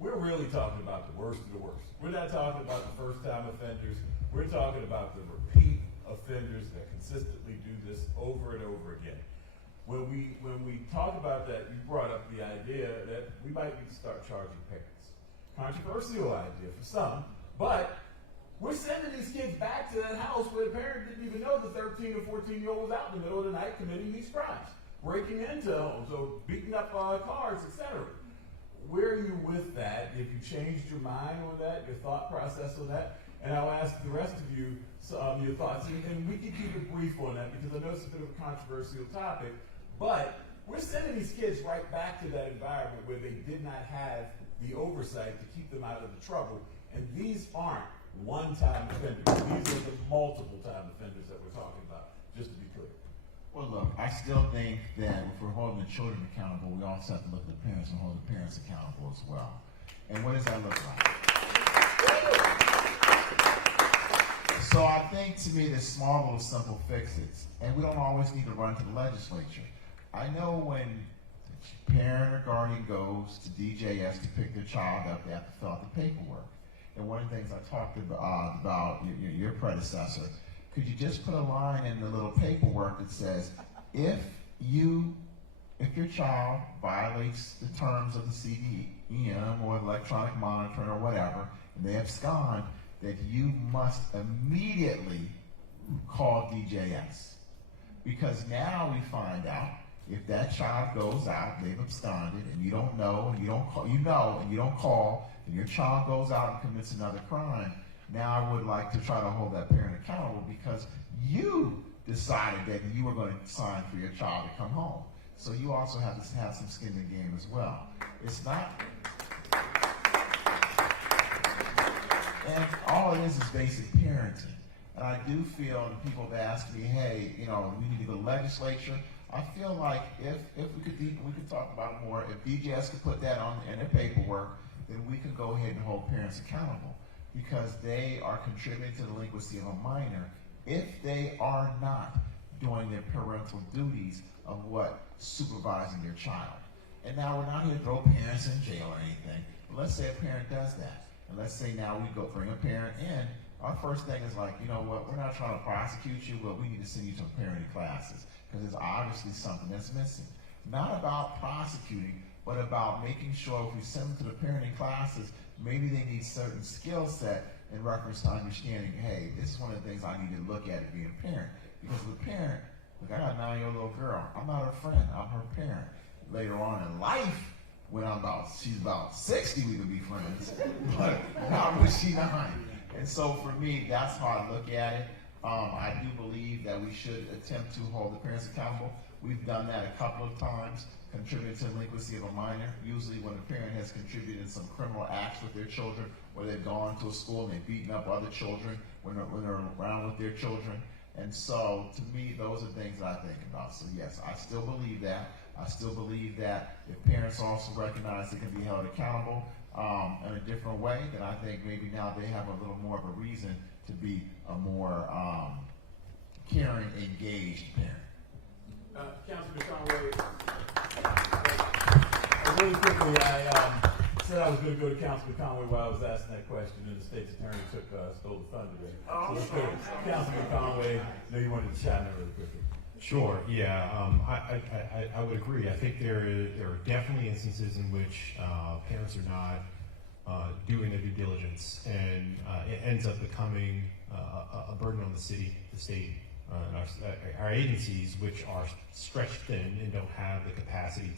we're really talking about the worst of the worst. We're not talking about the first-time offenders. We're talking about the repeat offenders that consistently do this over and over again. When we talk about that, you brought up the idea that we might need to start charging parents. controversial idea for some, but we're sending these kids back to that house where the parent didn't even know the 13 or 14-year-old was out in the middle of the night committing these crimes, breaking into homes, or beating up cars, etc. Where are you with that? If you changed your mind on that, your thought process on that? And I'll ask the rest of you your thoughts. And we can keep it brief on that because I know it's a bit of a controversial topic. But we're sending these kids right back to that environment where they did not have the oversight to keep them out of the trouble. And these aren't one-time offenders. These are the multiple-time offenders that we're talking about, just to be clear. Well, look, I still think that if we're holding the children accountable, we also have to look at the parents and hold the parents accountable as well. And what does that look like? So I think, to me, there's small little simple fixes, and we don't always need to run to the legislature. I know when the parent or guardian goes to DJS to pick their child up, they have to fill out the paperwork. And one of the things I talked about your predecessor, could you just put a line in the little paperwork that says, if your child violates the terms of the CDEM or electronic monitoring or whatever, and they abscond, that you must immediately call DJS. Because now we find out if that child goes out, they've absconded, and you don't know, and you don't call, and you don't call, and your child goes out and commits another crime, now I would like to try to hold that parent accountable because you decided that you were going to sign for your child to come home. So you also have to have some skin in the game as well. It's not, and all it is basic parenting. And I do feel, and people have asked me, hey, we need to go to the legislature. I feel like if we could talk about it more. If DJS could put that on in their paperwork, then we could go ahead and hold parents accountable because they are contributing to the delinquency of a minor if they are not doing their parental duties of what supervising their child. And now we're not here to throw parents in jail or anything. But let's say a parent does that, and let's say now we go bring a parent in. Our first thing is like, you know what? We're not trying to prosecute you, but we need to send you to parenting classes because there's obviously something that's missing. Not about prosecuting, but about making sure if we send them to the parenting classes, maybe they need certain skill set in reference to understanding, hey, this is one of the things I need to look at being a parent. Because as a parent, look, I got a 9-year-old little girl. I'm not her friend, I'm her parent. Later on in life, when she's about 60, we could be friends. But not when she's 9. And so for me, that's how I look at it. I do believe that we should attempt to hold the parents accountable. We've done that a couple of times, contributed to the delinquency of a minor. Usually when a parent has contributed in some criminal acts with their children, where they've gone to a school and they've beaten up other children when they're around with their children. And so to me, those are things that I think about. So yes, I still believe that. I still believe that if parents also recognize they can be held accountable in a different way, then I think maybe now they have a little more of a reason to be a more caring, engaged parent. Councilman Conway, really quickly, I said I was going to go to Councilman Conway while I was asking that question, and the state's attorney stole the thunder there. So let's go to Councilman Conway. I know you wanted to chime in really quickly. Sure. Yeah. I would agree. I think there are definitely instances in which parents are not doing their due diligence, and it ends up becoming a burden on the city, the state, our agencies, which are stretched thin and don't have the capacity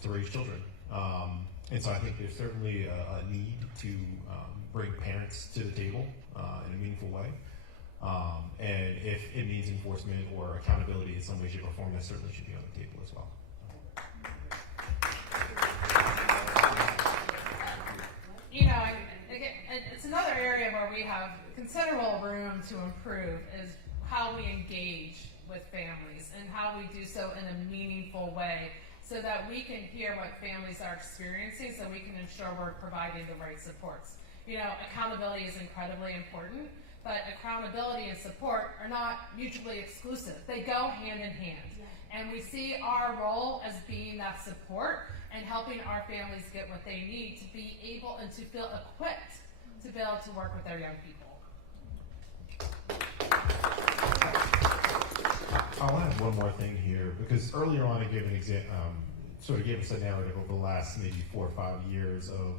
to raise children. And so I think there's certainly a need to bring parents to the table in a meaningful way. And if it means enforcement or accountability in some way, shape, or form, that certainly should be on the table as well. It's another area where we have considerable room to improve is how we engage with families and how we do so in a meaningful way so that we can hear what families are experiencing so we can ensure we're providing the right supports. Accountability is incredibly important, but accountability and support are not mutually exclusive. They go hand in hand. And we see our role as being that support and helping our families get what they need to be able and to feel equipped to be able to work with their young people. I'll add one more thing here, because earlier on I gave an example, sort of gave us a narrative over the last maybe 4 or 5 years of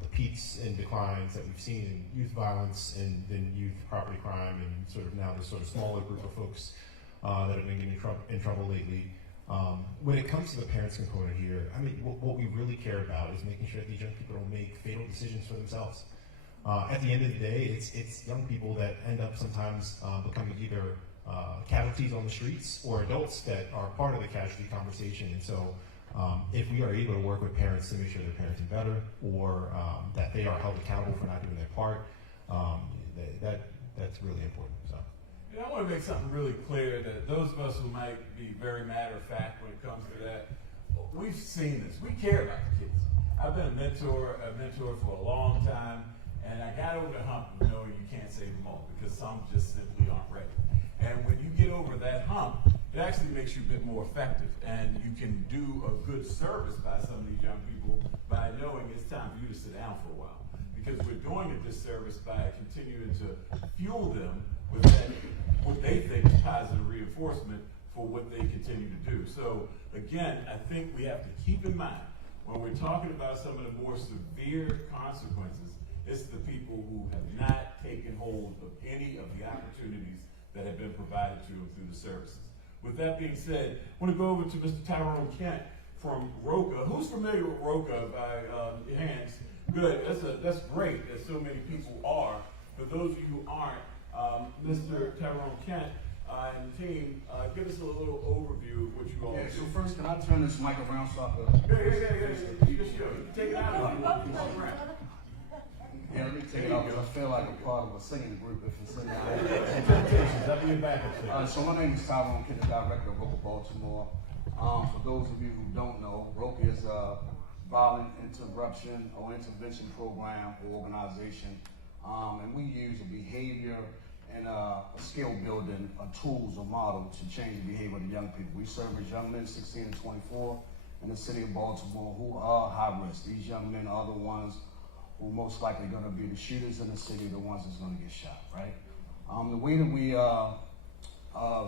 the peaks and declines that we've seen in youth violence and then youth property crime, and sort of now this sort of smaller group of folks that have been getting in trouble lately. When it comes to the parents component here, I mean, what we really care about is making sure that these young people don't make fatal decisions for themselves. At the end of the day, it's young people that end up sometimes becoming either casualties on the streets or adults that are part of the casualty conversation. And so if we are able to work with parents to make sure they're parenting better, or that they are held accountable for not doing their part, that's really important. So. And I want to make something really clear that those of us who might be very matter of fact when it comes to that, we've seen this. We care about the kids. I've been a mentor for a long time, and I got over the hump of knowing you can't save them all because some just simply aren't ready. And when you get over that hump, it actually makes you a bit more effective, and you can do a good service by some of these young people by knowing it's time for you to sit down for a while, because we're doing a disservice by continuing to fuel them with that, what they think is positive reinforcement for what they continue to do. So again, I think we have to keep in mind when we're talking about some of the more severe consequences, it's the people who have not taken hold of any of the opportunities that have been provided to them through the services. With that being said, I want to go over to Mr. Tyrone Kent from ROCA. Who's familiar with ROCA by hands? Good, that's great that so many people are. For those of you who aren't, Mr. Tyrone Kent and the team, give us a little overview of what you all do. So first, can I turn this mic around so I can... Yeah. You can take it out if you want. Yeah, let me take it off because I feel like a part of a singing group if it's in there. That'll be a backup thing. So my name is Tyrone Kent, the director of ROCA Baltimore. For those of you who don't know, ROCA is a violent interruption or intervention program or organization. And we use a behavior and a skill building tools or model to change the behavior of the young people. We service young men 16 and 24 in the city of Baltimore who are high risk. These young men are the ones who are most likely going to be the shooters in the city, the ones that's going to get shot, right? The way that we are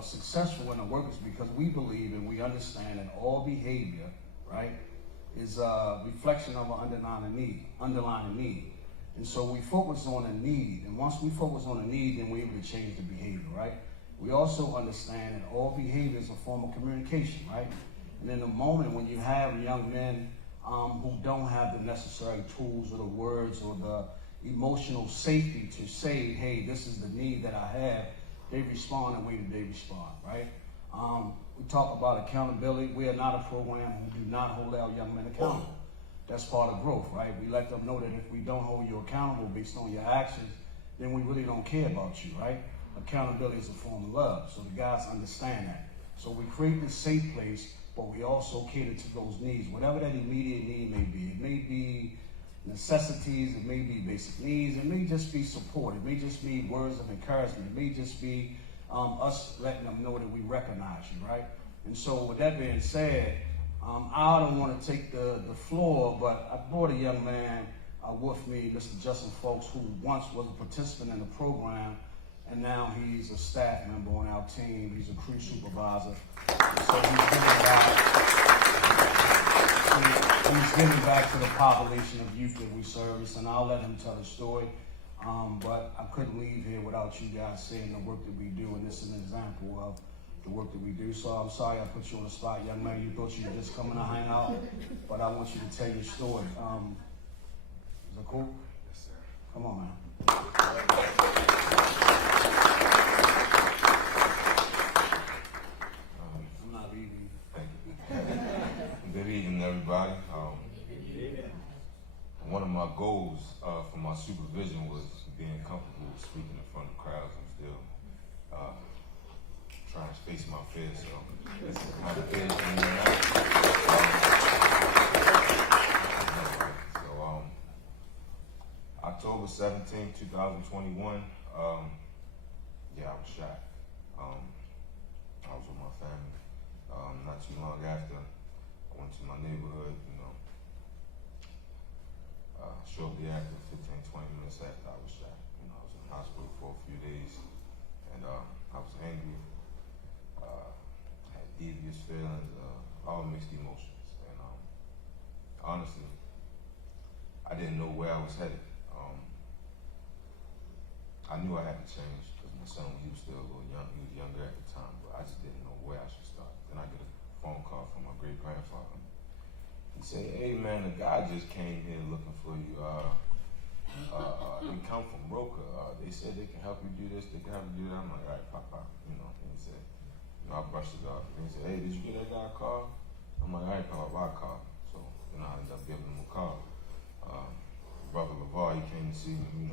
successful in the work is because we believe and we understand that all behavior, right, is a reflection of an underlying need. And so we focus on a need, and once we focus on a need, then we're able to change the behavior, right? We also understand that all behavior is a form of communication, right? And in the moment when you have young men who don't have the necessary tools or the words or the emotional safety to say, hey, this is the need that I have, they respond the way that they respond, right? We talk about accountability. We are not a program who do not hold our young men accountable. That's part of growth, right? We let them know that if we don't hold you accountable based on your actions, then we really don't care about you, right? Accountability is a form of love, so the guys understand that. So we create this safe place, but we also cater to those needs, whatever that immediate need may be. It may be necessities, it may be basic needs, it may just be support, it may just be words of encouragement, it may just be us letting them know that we recognize you, right? And so with that being said, I don't want to take the floor, but I brought a young man with me, Mr. Justin Folks, who once was a participant in the program, and now he's a staff member on our team. He's a crew supervisor. So he's giving back to the population of youth that we service, and I'll let him tell the story. But I couldn't leave here without you guys seeing the work that we do, and this is an example of the work that we do. So I'm sorry I put you on the spot, young man. You thought you were just coming to hang out, but I want you to tell your story. Is that cool? Yes, sir. Come on, man. I'm not leaving. Good evening, everybody. One of my goals for my supervision was being comfortable speaking in front of crowds. I'm still trying to face my fears, so this is kind of big for me tonight. So, October 17, 2021, I was shot. I was with my family. Not too long after, I went to my neighborhood, shortly after, 15, 20 minutes after I was shot. I was in the hospital for a few days, and I was angry. Had devious feelings, all mixed emotions. And honestly, I didn't know where I was headed. I knew I had to change because my son, he was still a little young. He was younger at the time, but I just didn't know where I should start. Then I get a phone call from my great grandfather. He said, "Hey man, a guy just came here looking for you. They come from Roca. They said they can help you do this. They can help you do that." I'm like, "All right, Papa." And he said, I brushed it off. And he said, "Hey, did you get that guy a call?" I'm like, "All right, Papa, why call?" So I ended up giving him a call. Brother LeVar, he came to see me.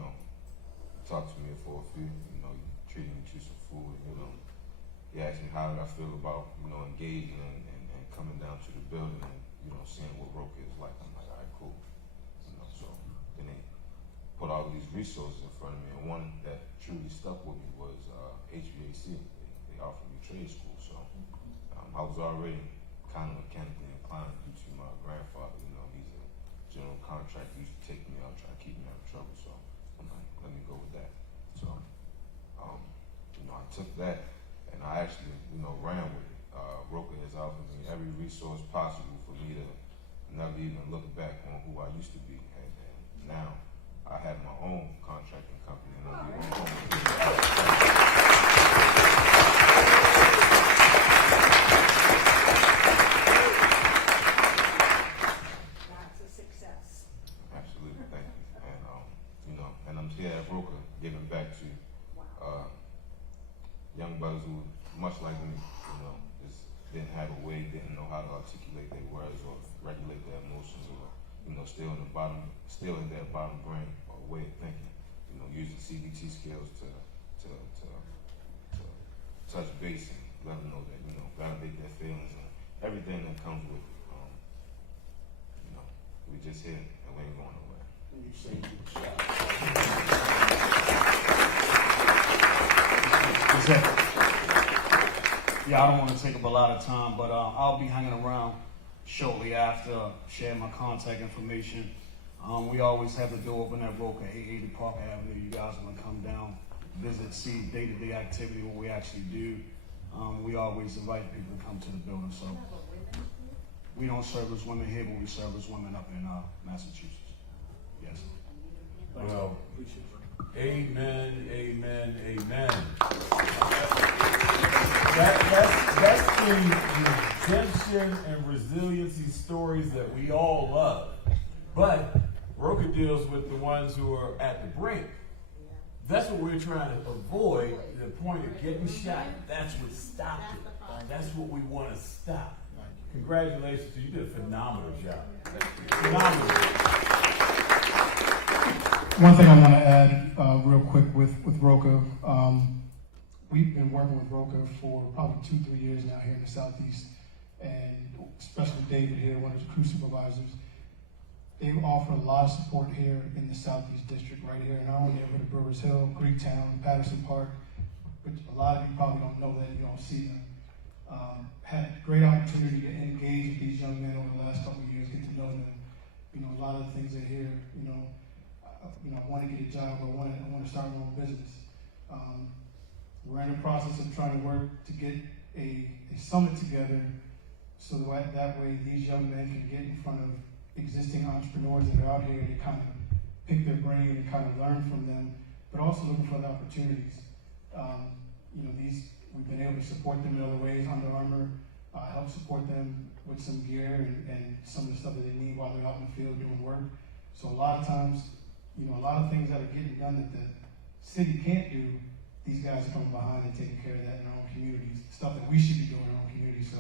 Talked to me for a few, he treated me to some food, He asked me how did I feel about, engaging and coming down to the building and, seeing what Roca is like. I'm like, all right, cool. So then they put all these resources in front of me, and one that truly stuck with me was HVAC. They offered me trade school, so I was already kind of mechanically inclined due to my grandfather. He's a general contractor, he used to take me out, try to keep me out of trouble, so I'm like, let me go with that. So, I took that and I actually, ran with it. Roca has offered me every resource possible for me to never even look back on who I used to be. And now I have my own contracting company and I'm the That's a success. Absolutely, thank you. And and I'm here at Roca giving back to young brothers who, much like me, just didn't have a way, didn't know how to articulate their words or regulate their emotions, or still in their bottom brain or way of thinking. Using CBT skills to touch base and let them know that validate their feelings and everything that comes with it. We just here and we ain't going nowhere. And you say you shot. Yeah, I don't want to take up a lot of time, but I'll be hanging around shortly after, sharing my contact information. We always have the door open at Roca, 880 Park Avenue. You guys want to come down, visit, see day-to-day activity, what we actually do. We always invite people to come to the building. So we don't service women here, but we service women up in Massachusetts. Yes. Well, amen, amen, amen. That's the redemption and resiliency stories that we all love. But Roca deals with the ones who are at the brink. That's what we're trying to avoid, the point of getting shot. That's what stopped it. That's what we want to stop. Congratulations to you. You did a phenomenal job. Phenomenal. One thing I want to add real quick with Roca, we've been working with Roca for probably 2-3 years now here in the Southeast, and especially David here, one of the crew supervisors. They offer a lot of support here in the Southeast District, right here in our own neighborhood of Brewers Hill, Greektown, Patterson Park, which a lot of you probably don't know that, you don't see them. Had a great opportunity to engage with these young men over the last couple of years, get to know them. A lot of the things they hear, I want to get a job, I want to start my own business. We're in the process of trying to work to get a summit together so that way these young men can get in front of existing entrepreneurs that are out here to kind of pick their brain and kind of learn from them, but also looking for the opportunities. We've been able to support them in other ways. Under Armour help support them with some gear and some of the stuff that they need while they're out in the field doing work. So a lot of times, a lot of things that are getting done that the city can't do, these guys are coming behind and taking care of that in our own communities, stuff that we should be doing in our own community. So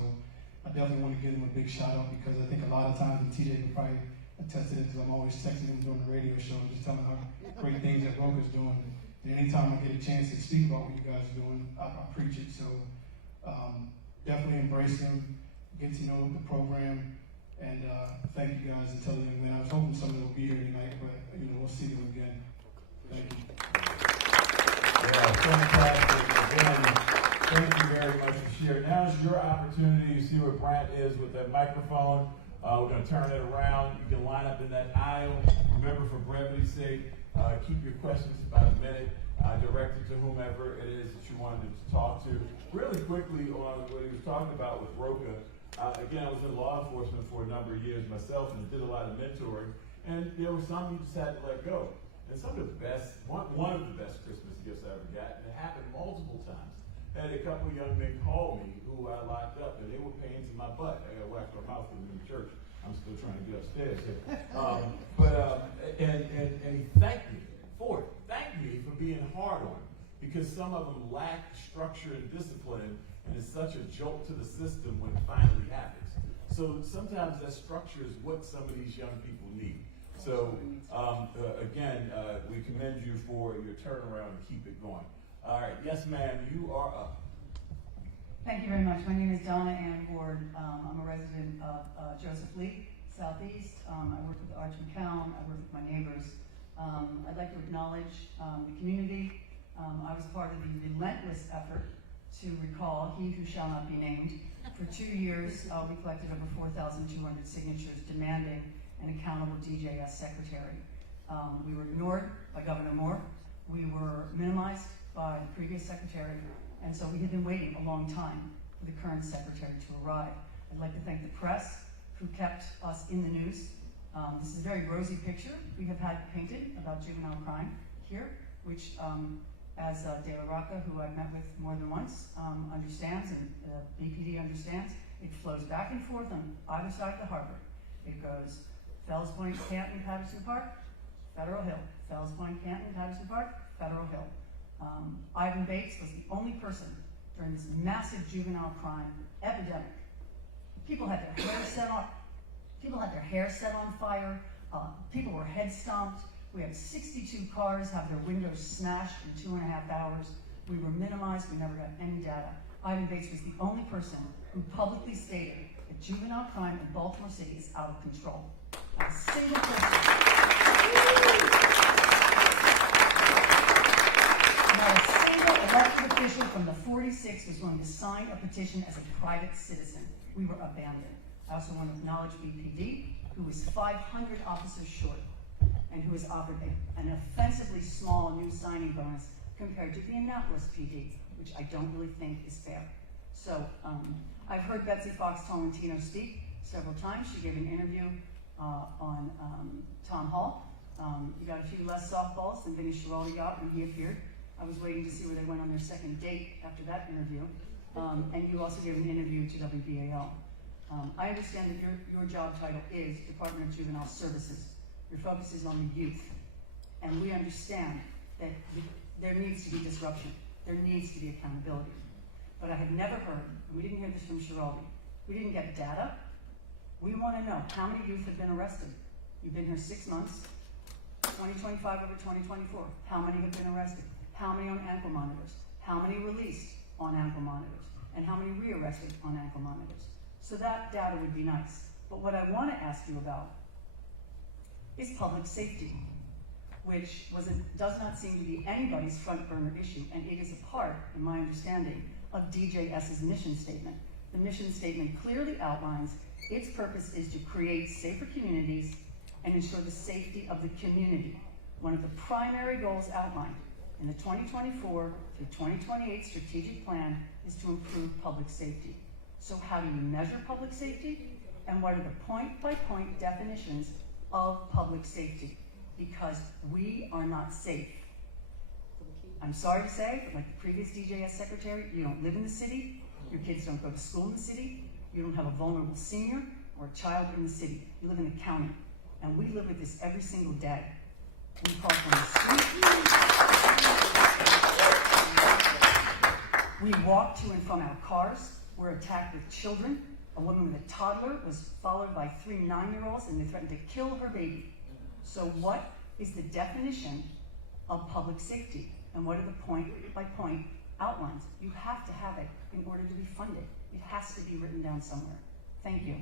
I definitely want to give them a big shout out, because I think a lot of times, and TJ can probably attest to it, because I'm always texting them during the radio show, just telling them how great things that Roca's doing. And anytime I get a chance to speak about what you guys are doing, I preach it. So definitely embrace them, get to know the program, and thank you guys and tell them that I was hoping some of them will be here tonight, but we'll see them again. Thank you. Yeah, fantastic. Again, thank you very much for sharing. Now is your opportunity. You see where Brant is with that microphone. We're going to turn it around. You can line up in that aisle. Remember, for brevity's sake, keep your questions about a minute, directed to whomever it is that you wanted to talk to. Really quickly on what he was talking about with Roca, again, I was in law enforcement for a number of years myself and did a lot of mentoring, and there were some you just had to let go. And some of the best, one of the best Christmas gifts I ever got, and it happened multiple times. I had a couple of young men call me who I locked up, and they were pains in my butt. I got to wax my mouth in the church. I'm still trying to get upstairs here. And he thanked me for it. Thanked me for being hard on him, because some of them lack structure and discipline, and it's such a jolt to the system when it finally happens. So sometimes that structure is what some of these young people need. So again, we commend you for your turnaround and keep it going. All right, yes ma'am, you are up. Thank you very much. My name is Donna Ann Ward. I'm a resident of Joseph Lee, Southeast. I work with Arch McCown. I work with my neighbors. I'd like to acknowledge the community. I was part of the relentless effort to recall He Who Shall Not Be Named. For 2 years, we collected over 4,200 signatures demanding an accountable DJS secretary. We were ignored by Governor Moore. We were minimized by the previous secretary, and so we had been waiting a long time for the current secretary to arrive. I'd like to thank the press who kept us in the news. This is a very rosy picture we have had painted about juvenile crime here, which as De La Rocca, who I've met with more than once, understands, and BPD understands, it flows back and forth on either side of the harbor. It goes Fells Point, Canton, Patterson Park, Federal Hill. Fells Point, Canton, Patterson Park, Federal Hill. Ivan Bates was the only person during this massive juvenile crime epidemic. People had their hair set on. People had their hair set on fire. People were head stomped. We had 62 cars have their windows smashed in 2.5 hours. We were minimized. We never got any data. Ivan Bates was the only person who publicly stated that juvenile crime in Baltimore City is out of control. Not a single person. Not a single elected official from the 46 was willing to sign a petition as a private citizen. We were abandoned. I also want to acknowledge BPD, who was 500 officers short, and who has offered an offensively small new signing bonus compared to the Annapolis PD, which I don't really think is fair. So I've heard Betsy Fox Tolentino speak several times. She gave an interview on townhall. You got a few less softballs than Vinny Schiraldi got when he appeared. I was waiting to see where they went on their second date after that interview. And you also gave an interview to WBAL. I understand that your job title is Department of Juvenile Services. Your focus is on the youth. And we understand that there needs to be disruption. There needs to be accountability. But I have never heard, and we didn't hear this from Schiraldi, we didn't get data. We want to know how many youth have been arrested. You've been here 6 months, 2025 over 2024. How many have been arrested? How many on ankle monitors? How many released on ankle monitors? And how many rearrested on ankle monitors? So that data would be nice. But what I want to ask you about is public safety, which does not seem to be anybody's front burner issue, and it is a part, in my understanding, of DJS's mission statement. The mission statement clearly outlines its purpose is to create safer communities and ensure the safety of the community. One of the primary goals outlined in the 2024 through 2028 strategic plan is to improve public safety. So how do you measure public safety? And what are the point-by-point definitions of public safety? Because we are not safe. I'm sorry to say, but like the previous DJS secretary, you don't live in the city, your kids don't go to school in the city, you don't have a vulnerable senior or a child in the city. You live in the county. And we live with this every single day. We call from the street. We walk to and from our cars. We're attacked with children. A woman with a toddler was followed by 3 9-year-olds, and they threatened to kill her baby. So what is the definition of public safety? And what are the point-by-point outlines? You have to have it in order to be funded. It has to be written down somewhere. Thank you.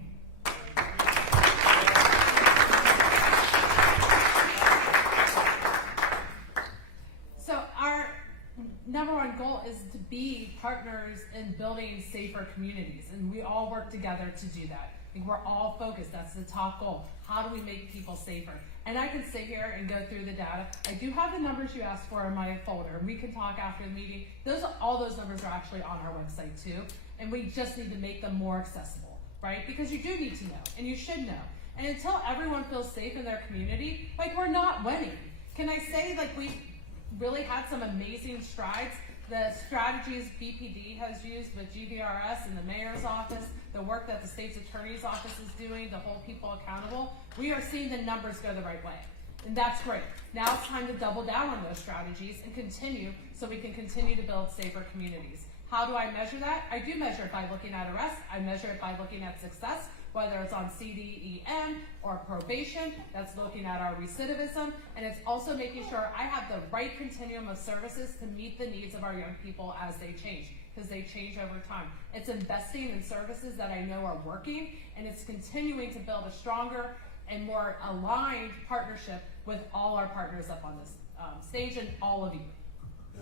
So our number one goal is to be partners in building safer communities, and we all work together to do that. I think we're all focused. That's the top goal. How do we make people safer? And I can sit here and go through the data. I do have the numbers you asked for in my folder, and we can talk after the meeting. All those numbers are actually on our website too, and we just need to make them more accessible. right? Because you do need to know, and you should know. And until everyone feels safe in their community, like, we're not winning. Can I say, like, we really had some amazing strides? The strategies BPD has used with GVRS and the mayor's office, the work that the state's attorney's office is doing to hold people accountable, we are seeing the numbers go the right way. And that's great. Now it's time to double down on those strategies and continue so we can continue to build safer communities. How do I measure that? I do measure it by looking at arrests. I measure it by looking at success, whether it's on CDEM or probation. That's looking at our recidivism. And it's also making sure I have the right continuum of services to meet the needs of our young people as they change, because they change over time. It's investing in services that I know are working, and it's continuing to build a stronger and more aligned partnership with all our partners up on this stage and all of you.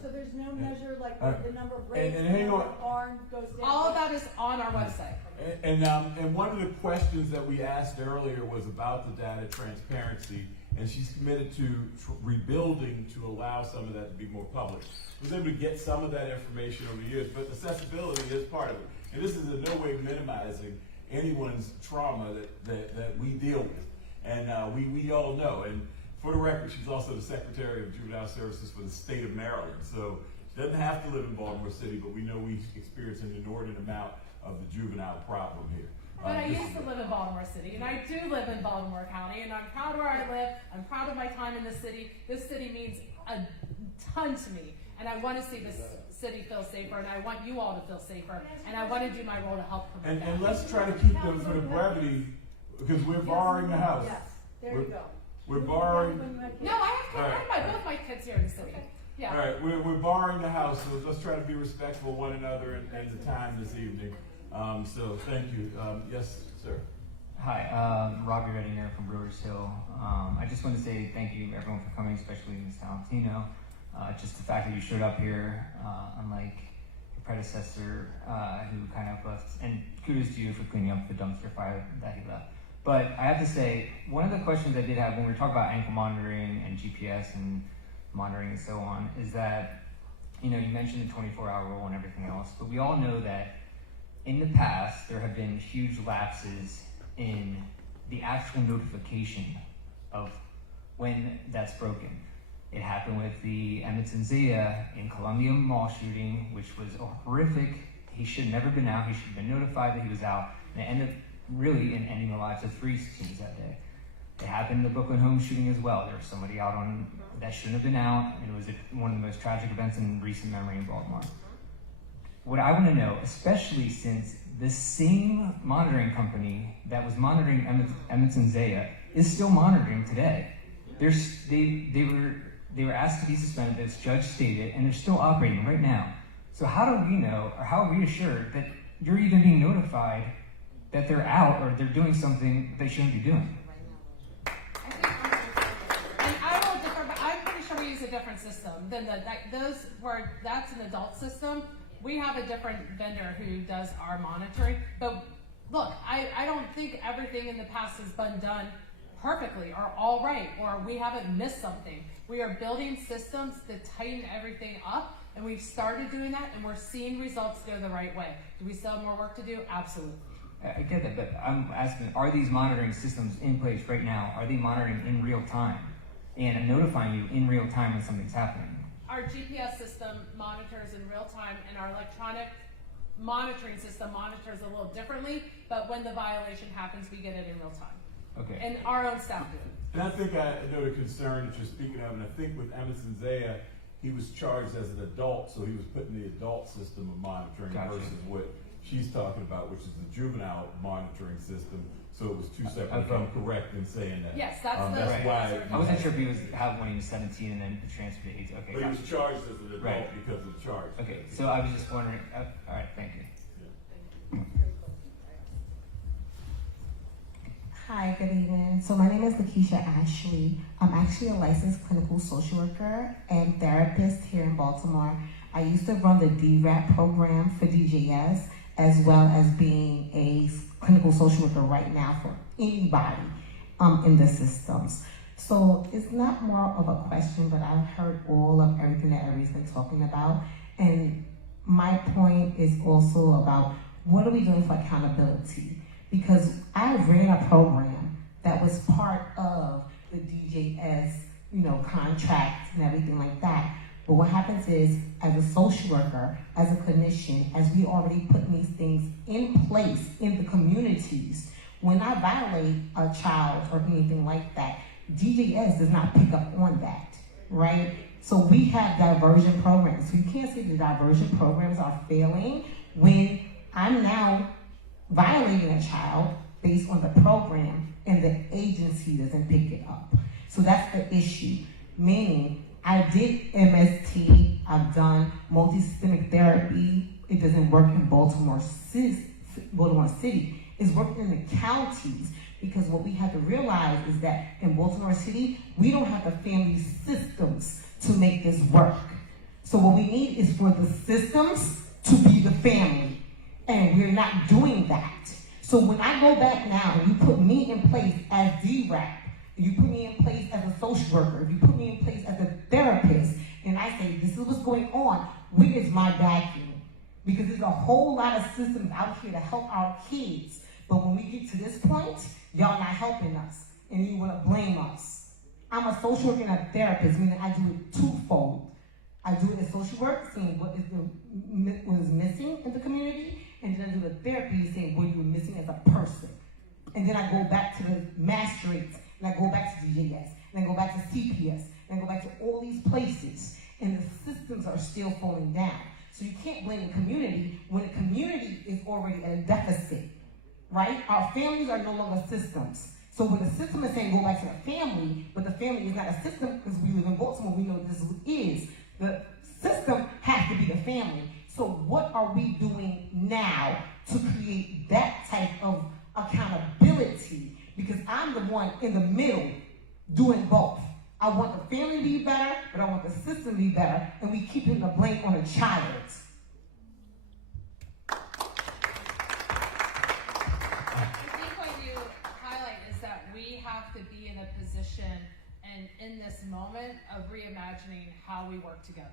So there's no measure like the number of raids, and the hang number on. of barn goes down? All of that is on our website. And one of the questions that we asked earlier was about the data transparency, and she's committed to rebuilding to allow some of that to be more public. I was able to get some of that information over the years, but accessibility is part of it. And this is in no way minimizing anyone's trauma that we deal with. And we all know. And for the record, she's also the Secretary of Juvenile Services for the state of Maryland. So she doesn't have to live in Baltimore City, but we know we experience an inordinate amount of the juvenile problem here. But I used to live in Baltimore City, and I do live in Baltimore County, and I'm proud where I live. I'm proud of my time in this city. This city means a ton to me, and I want to see this city feel safer, and I want you all to feel safer, and I want to do my role to help promote that. And let's try to keep them for the brevity, because we're borrowing the house. Yes, there you go. We're borrowing. No, I have both my kids here in the city. Yeah. All right, we're borrowing the house, so let's try to be respectful of one another and the time this evening. So thank you. Yes, sir. Hi, Robbie Redding from Brewers Hill. I just want to say thank you everyone for coming, especially Ms. Talentino. Just the fact that you showed up here, unlike your predecessor who kind of left, and kudos to you for cleaning up the dumpster fire that he left. But I have to say, one of the questions I did have when we were talking about ankle monitoring and GPS and monitoring and so on is that, you know, you mentioned the 24-hour rule and everything else, but we all know that in the past there have been huge lapses in the actual notification of when that's broken. It happened with the Emmett and Zia in Columbia Mall shooting, which was horrific. He should have never been out. He should have been notified that he was out, and it ended really in ending the lives of 3 students that day. It happened in the Brooklyn home shooting as well. There was somebody out on that shouldn't have been out, and it was one of the most tragic events in recent memory in Baltimore. What I want to know, especially since the same monitoring company that was monitoring Emmett and Zia is still monitoring today. They were asked to be suspended, as Judge stated, and they're still operating right now. So how do we know, or how are we assured that you're even being notified that they're out or they're doing something they shouldn't be doing? And I will differ, but I'm pretty sure we use a different system than those where that's an adult system. We have a different vendor who does our monitoring. But look, I don't think everything in the past has been done perfectly or all right, or we haven't missed something. We are building systems to tighten everything up, and we've started doing that, and we're seeing results go the right way. Do we still have more work to do? Absolutely. I get that, but I'm asking, are these monitoring systems in place right now? Are they monitoring in real time and notifying you in real time when something's happening? Our GPS system monitors in real time, and our electronic monitoring system monitors a little differently, but when the violation happens, we get it in real time. Okay. And our own staff do it. And I think I know the concern that you're speaking of, and I think with Emerson Zaya, he was charged as an adult, so he was put in the adult system of monitoring versus what she's talking about, which is the juvenile monitoring system. So it was two separate. If I'm correct in saying that. Yes, that's why. I wasn't sure if he was when he was 17 and then transferred to 18. Okay. But he was charged as an adult because of the charge. Okay, so I was just wondering. All right, thank you. Hi, good evening. So my name is Lakeisha Ashley. I'm actually a licensed clinical social worker and therapist here in Baltimore. I used to run the DRAP program for DJS, as well as being a clinical social worker right now for anybody in the systems. So it's not more of a question, but I've heard all of everything that everybody's been talking about. And my point is also about what are we doing for accountability? because I ran a program that was part of the DJS, contract and everything like that. But what happens is, as a social worker, as a clinician, as we already put these things in place in the communities, when I violate a child or anything like that, DJS does not pick up on that, right? So we have diversion programs. So you can't say the diversion programs are failing when I'm now violating a child based on the program and the agency doesn't pick it up. So that's the issue. Meaning, I did MST, I've done multi-systemic therapy. It doesn't work in Baltimore City. It's working in the counties, because what we have to realize is that in Baltimore City, we don't have the family systems to make this work. So what we need is for the systems to be the family, and we're not doing that. So when I go back now and you put me in place as DRAP, you put me in place as a social worker, if you put me in place as a therapist, and I say, this is what's going on, where is my backing? Because there's a whole lot of systems out here to help our kids. But when we get to this point, y'all not helping us, and you want to blame us. I'm a social worker and a therapist, meaning I do it twofold. I do it in social work, seeing what is missing in the community, and then I do the therapy, saying what you're missing as a person. And then I go back to the masteries, and I go back to DJS, and I go back to CPS, and I go back to all these places, and the systems are still falling down. So you can't blame the community when the community is already at a deficit, right? Our families are no longer systems. So when the system is saying go back to the family, but the family is not a system, because we live in Baltimore, we know this is. The system has to be the family. So what are we doing now to create that type of accountability? Because I'm the one in the middle doing both. I want the family to be better, but I want the system to be better, and we keep putting the blame on the child. We have to be in a position and in this moment of reimagining how we work together.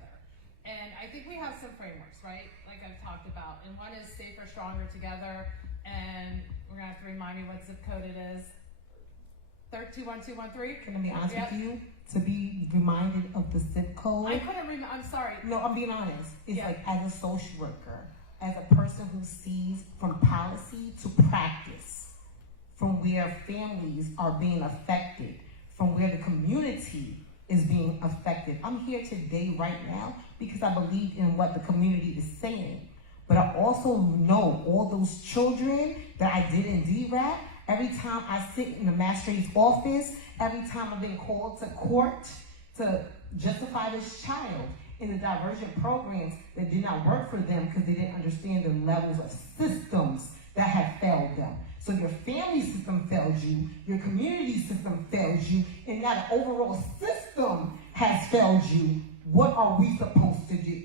And I think we have some frameworks, right? Like I've talked about. And one is Safer, Stronger Together. And we're going to have to remind me what zip code it is. 21213? Can I be honest with you? To be reminded of the zip code. I couldn't remember. I'm sorry. No, I'm being honest. It's like as a social worker, as a person who sees from policy to practice, from where families are being affected, from where the community is being affected. I'm here today, right now, because I believe in what the community is saying. But I also know all those children that I did in DRAP, every time I sit in the magistrate's office, every time I've been called to court to justify this child in the diversion programs that did not work for them because they didn't understand the levels of systems that have failed them. So your family system failed you, your community system failed you, and now the overall system has failed you. What are we supposed to do?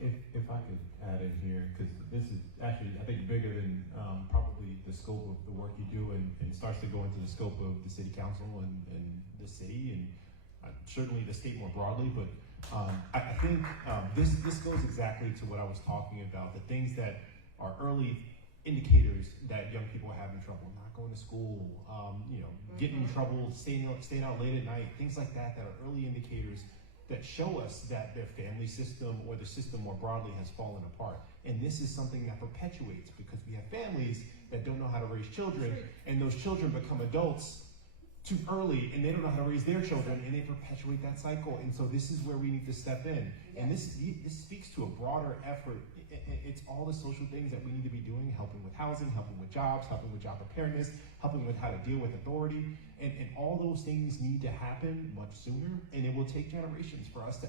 If I could add in here, because this is actually, I think, bigger than probably the scope of the work you do, and starts to go into the scope of the city council and the city, and certainly the state more broadly, but I think this goes exactly to what I was talking about, the things that are early indicators that young people are having trouble, not going to school, getting in trouble, staying out late at night, things like that are early indicators that show us that their family system or the system more broadly has fallen apart. And this is something that perpetuates because we have families that don't know how to raise children, and those children become adults too early, and they don't know how to raise their children, and they perpetuate that cycle. And so this is where we need to step in. And this speaks to a broader effort. It's all the social things that we need to be doing, helping with housing, helping with jobs, helping with job preparedness, helping with how to deal with authority. And all those things need to happen much sooner, and it will take generations for us to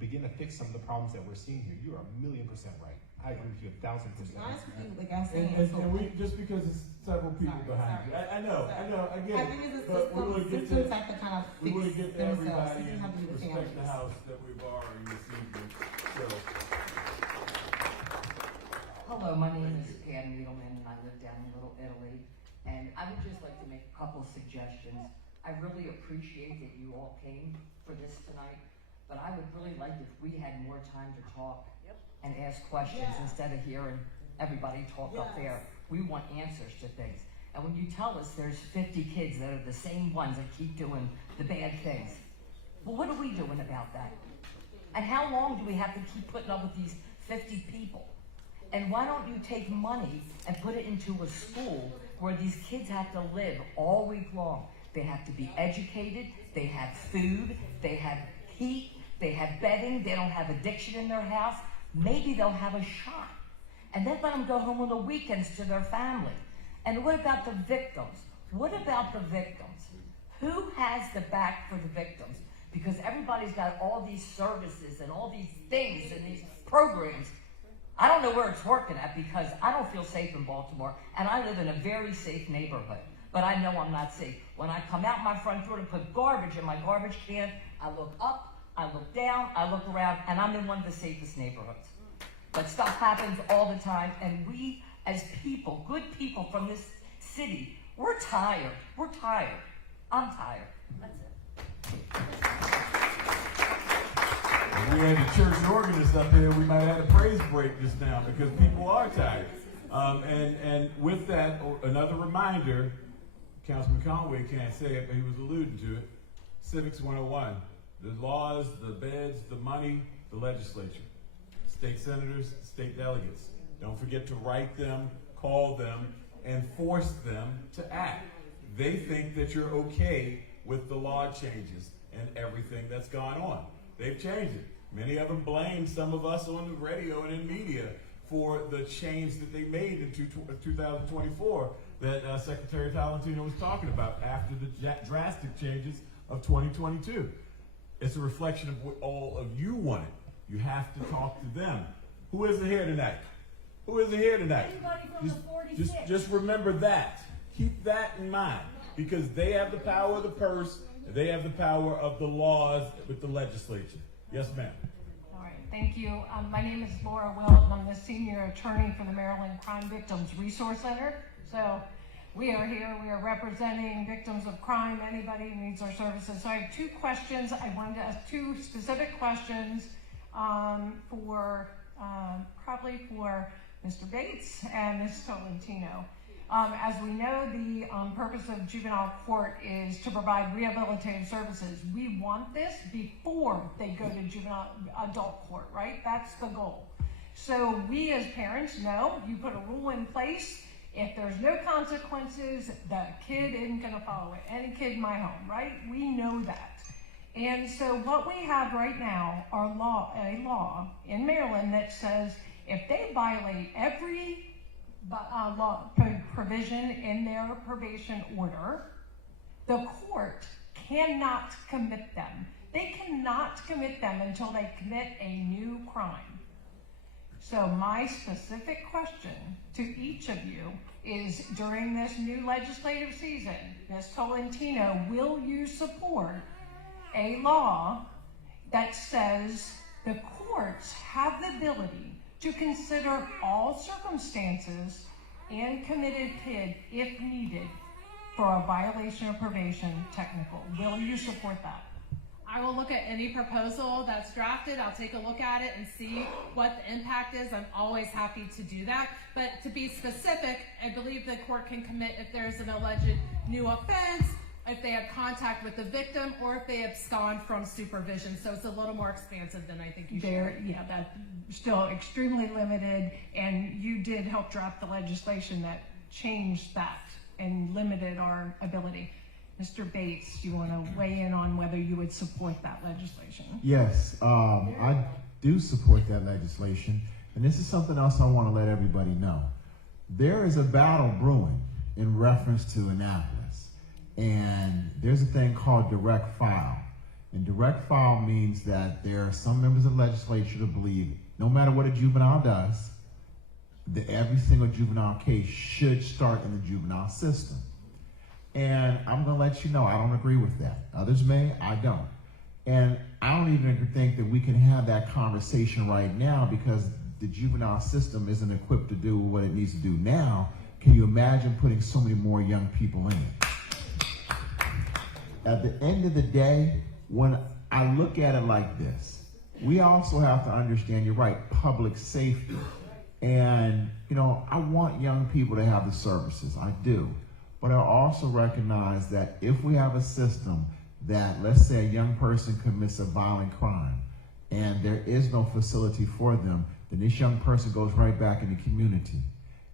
begin to fix some of the problems that we're seeing here. You are 1,000,000% right. I agree with you 1,000%. Honest with you, like I said, And we, just because it's several people behind you. I know, I get it. I think it's a But we want to get systems have to kind of we want to get to themselves. everybody It doesn't have to be and the respect the families. house that we're borrowing this evening. So, Hello, my name is Pam Needleman, and I live down in Little Italy. And I would just like to make a couple suggestions. I really appreciate that you all came for this tonight, but I would really like if we had more time to talk and ask questions instead of hearing everybody talk up there. We want answers to things. And when you tell us there's 50 kids that are the same ones that keep doing the bad things, well, what are we doing about that? And how long do we have to keep putting up with these 50 people? And why don't you take money and put it into a school where these kids have to live all week long? They have to be educated, they have food, they have heat, they have bedding, they don't have addiction in their house. Maybe they'll have a shot. And then let them go home on the weekends to their family. And what about the victims? What about the victims? Who has the back for the victims? Because everybody's got all these services and all these things and these programs. I don't know where it's working at because I don't feel safe in Baltimore, and I live in a very safe neighborhood. But I know I'm not safe. When I come out my front door to put garbage in my garbage can, I look up, I look down, I look around, and I'm in one of the safest neighborhoods. But stuff happens all the time, and we as people, good people from this city, we're tired. We're tired. I'm tired. That's it. If we had the church organist up here, we might have had a praise break just now because people are tired. And with that, another reminder, Councilman Conway can't say it, but he was alluding to it. Civics 101, the laws, the beds, the money, the legislature, state senators, state delegates. Don't forget to write them, call them, and force them to act. They think that you're okay with the law changes and everything that's gone on. They've changed it. Many of them blame some of us on the radio and in media for the change that they made in 2024 that Secretary Tolentino was talking about after the drastic changes of 2022. It's a reflection of what all of you wanted. You have to talk to them. Who isn't here tonight? Who isn't here tonight? Anybody from the 46. Just remember that. Keep that in mind because they have the power of the purse. They have the power of the laws with the legislature. Yes, ma'am. All right, thank you. My name is Laura Wilt, and I'm the senior attorney for the Maryland Crime Victims Resource Center. So we are here, we are representing victims of crime, anybody who needs our services. So I have two questions. I wanted to ask two specific questions probably for Mr. Bates and Ms. Tolentino. As we know, the purpose of juvenile court is to provide rehabilitative services. We want this before they go to adult court, right? That's the goal. So we as parents know you put a rule in place. If there's no consequences, the kid isn't going to follow it. Any kid in my home, right? We know that. And so what we have right now are a law in Maryland that says if they violate every law provision in their probation order, the court cannot commit them. They cannot commit them until they commit a new crime. So my specific question to each of you is, during this new legislative season, Ms. Tolentino, will you support a law that says the courts have the ability to consider all circumstances and committed kid, if needed, for a violation of probation technical? Will you support that? I will look at any proposal that's drafted. I'll take a look at it and see what the impact is. I'm always happy to do that. But to be specific, I believe the court can commit if there's an alleged new offense, if they have contact with the victim, or if they abscond from supervision. So it's a little more expansive than I think you should. Yeah, that's still extremely limited, and you did help draft the legislation that changed that and limited our ability. Mr. Bates, you want to weigh in on whether you would support that legislation? Yes, I do support that legislation, and this is something else I want to let everybody know. There is a battle brewing in reference to Annapolis, and there's a thing called direct file. And direct file means that there are some members of the legislature that believe no matter what a juvenile does, that every single juvenile case should start in the juvenile system. And I'm going to let you know, I don't agree with that. Others may, I don't. And I don't even think that we can have that conversation right now because the juvenile system isn't equipped to do what it needs to do now. Can you imagine putting so many more young people in it? At the end of the day, when I look at it like this, we also have to understand, you're right, public safety. And, you know, I want young people to have the services, I do. But I also recognize that if we have a system that, let's say a young person commits a violent crime and there is no facility for them, then this young person goes right back in the community.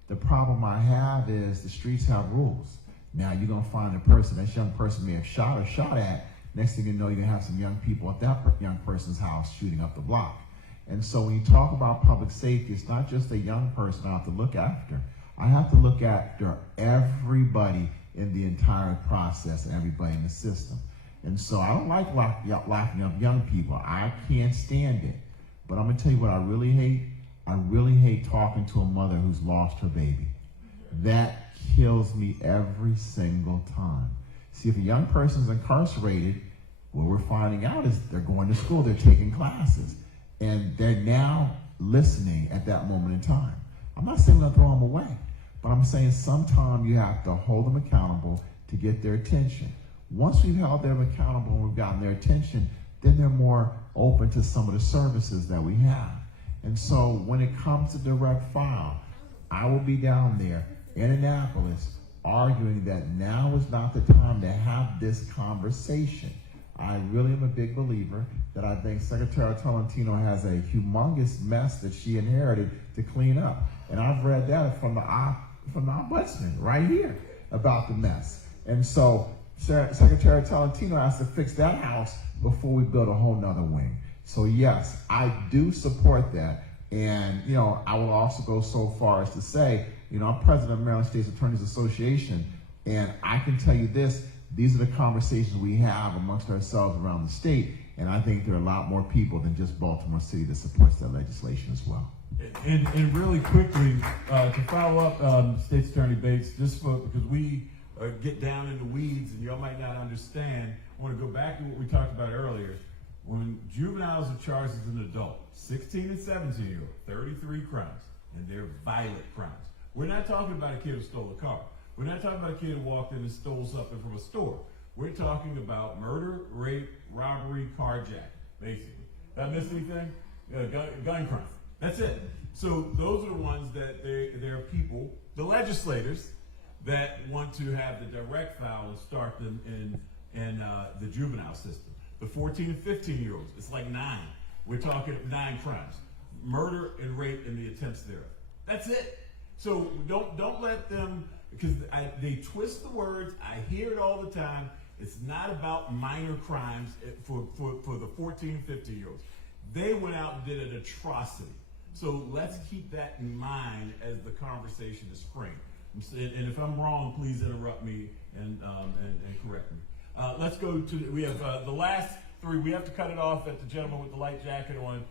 The problem I have is the streets have rules. Now you're gonna find a person, that young person may have shot or shot at, next thing you know, you're gonna have some young people at that young person's house shooting up the block. And so when you talk about public safety, it's not just a young person I have to look after. I have to look after everybody in the entire process and everybody in the system. And so I don't like locking up young people. I can't stand it. But I'm gonna tell you what I really hate. I really hate talking to a mother who's lost her baby. That kills me every single time. See, if a young person's incarcerated, what we're finding out is they're going to school, they're taking classes, and they're now listening at that moment in time. I'm not saying we're gonna throw them away, but I'm saying sometime you have to hold them accountable to get their attention. Once we've held them accountable and we've gotten their attention, then they're more open to some of the services that we have. And so when it comes to direct file, I will be down there in Annapolis arguing that now is not the time to have this conversation. I really am a big believer that I think Secretary Tolentino has a humongous mess that she inherited to clean up. And I've read that from the ombudsman right here about the mess. And so Secretary Tolentino has to fix that house before we build a whole nother wing. So yes, I do support that. And, you know, I will also go so far as to say, you know, I'm president of Maryland State's Attorneys Association, and I can tell you this, these are the conversations we have amongst ourselves around the state, and I think there are a lot more people than just Baltimore City that supports that legislation as well. And really quickly, to follow up, State's Attorney Bates, because we get down in the weeds and y'all might not understand, I want to go back to what we talked about earlier. When juveniles are charged as an adult, 16 and 17-year-old, 33 crimes, and they're violent crimes. We're not talking about a kid who stole a car. We're not talking about a kid who walked in and stole something from a store. We're talking about murder, rape, robbery, carjacking, basically. Did I miss anything? Gun crime. That's it. So those are the ones that there are people, the legislators, that want to have the direct file and start them in the juvenile system. The 14 and 15-year-olds, it's like 9. We're talking 9 crimes. Murder and rape and the attempts thereof. That's it. So don't let them, because they twist the words. I hear it all the time. It's not about minor crimes for the 14 and 15-year-olds. They went out and did an atrocity. So let's keep that in mind as the conversation is framed. And if I'm wrong, please interrupt me and correct me. Let's go to, we have the last 3. We have to cut it off at the gentleman with the light jacket on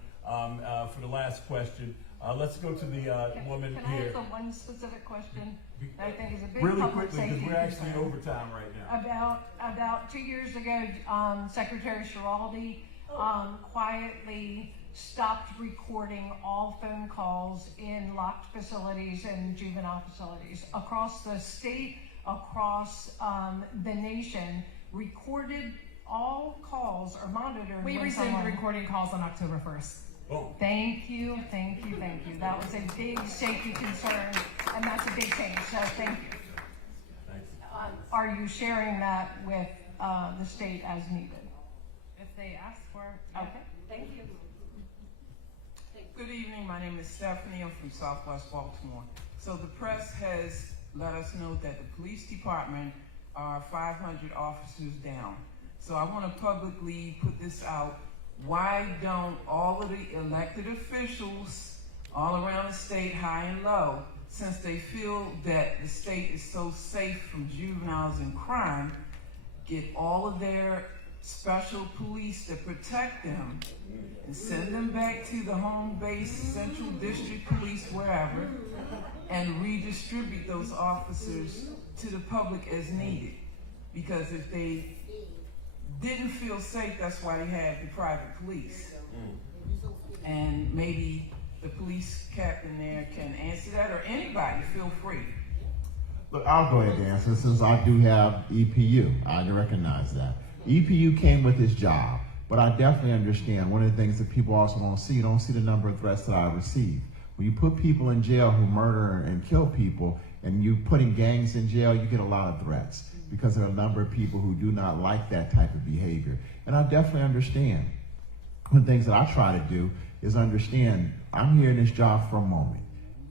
for the last question. Let's go to the woman can here. Can I ask one specific question that I think is a big Really public quickly, because safety we're actually in concern. overtime right now. About 2 years ago, Secretary Schiraldi quietly stopped recording all phone calls in locked facilities and juvenile facilities across the state, across the nation. Recorded all calls or monitored. We resumed recording calls on October 1st. Oh. Thank you. That was a big safety concern, and that's a big change, so thank you. Thanks. Are you sharing that with the state as needed? If they ask for it. Okay, thank you. Good evening, my name is Stephanie, I'm from Southwest Baltimore. So the press has let us know that the police department are 500 officers down. So I want to publicly put this out. Why don't all of the elected officials all around the state, high and low, since they feel that the state is so safe from juveniles and crime, get all of their special police to protect them and send them back to the home base, central district police, wherever, and redistribute those officers to the public as needed. Because if they didn't feel safe, that's why they had the private police. And maybe the police captain there can answer that, or anybody, feel free. Look, I'll go ahead and answer since I do have EPU. I recognize that. EPU came with its job, but I definitely understand one of the things that people also don't see, you don't see the number of threats that I receive. When you put people in jail who murder and kill people, and you putting gangs in jail, you get a lot of threats because there are a number of people who do not like that type of behavior. And I definitely understand. One of the things that I try to do is understand I'm here in this job for a moment.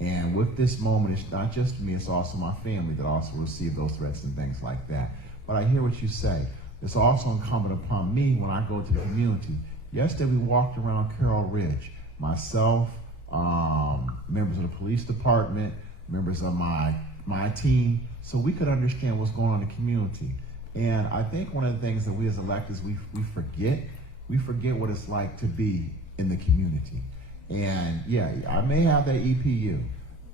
And with this moment, it's not just me, it's also my family that also receive those threats and things like that. But I hear what you say. It's also incumbent upon me when I go to the community. Yesterday we walked around Carroll Ridge, myself, members of the police department, members of my team, so we could understand what's going on in the community. And I think one of the things that we as electeds, we forget what it's like to be in the community. And yeah, I may have that EPU,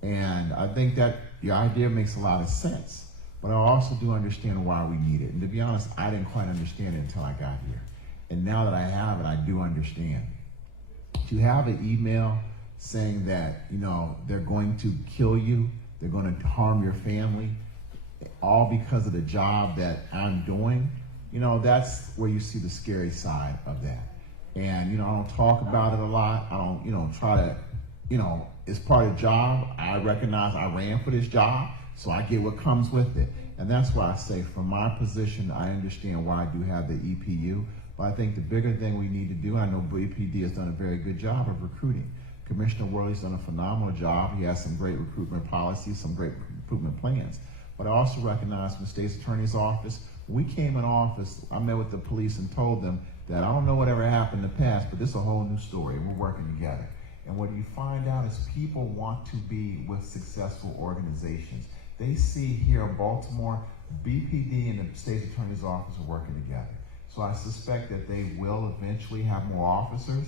and I think that your idea makes a lot of sense, but I also do understand why we need it. And to be honest, I didn't quite understand it until I got here. And now that I have it, I do understand. To have an email saying that, you know, they're going to kill you, they're going to harm your family, all because of the job that I'm doing, you know, that's where you see the scary side of that. And, you know, I don't talk about it a lot. I don't, you know, try to, you know, it's part of the job. I recognize I ran for this job, so I get what comes with it. And that's why I say from my position, I understand why I do have the EPU. But I think the bigger thing we need to do, I know BPD has done a very good job of recruiting. Commissioner Worley's done a phenomenal job. He has some great recruitment policies, some great recruitment plans. But I also recognize from the state's attorney's office, when we came in office, I met with the police and told them that I don't know whatever happened in the past, but this is a whole new story, and we're working together. And what you find out is people want to be with successful organizations. They see here in Baltimore, BPD and the state's attorney's office are working together. So I suspect that they will eventually have more officers.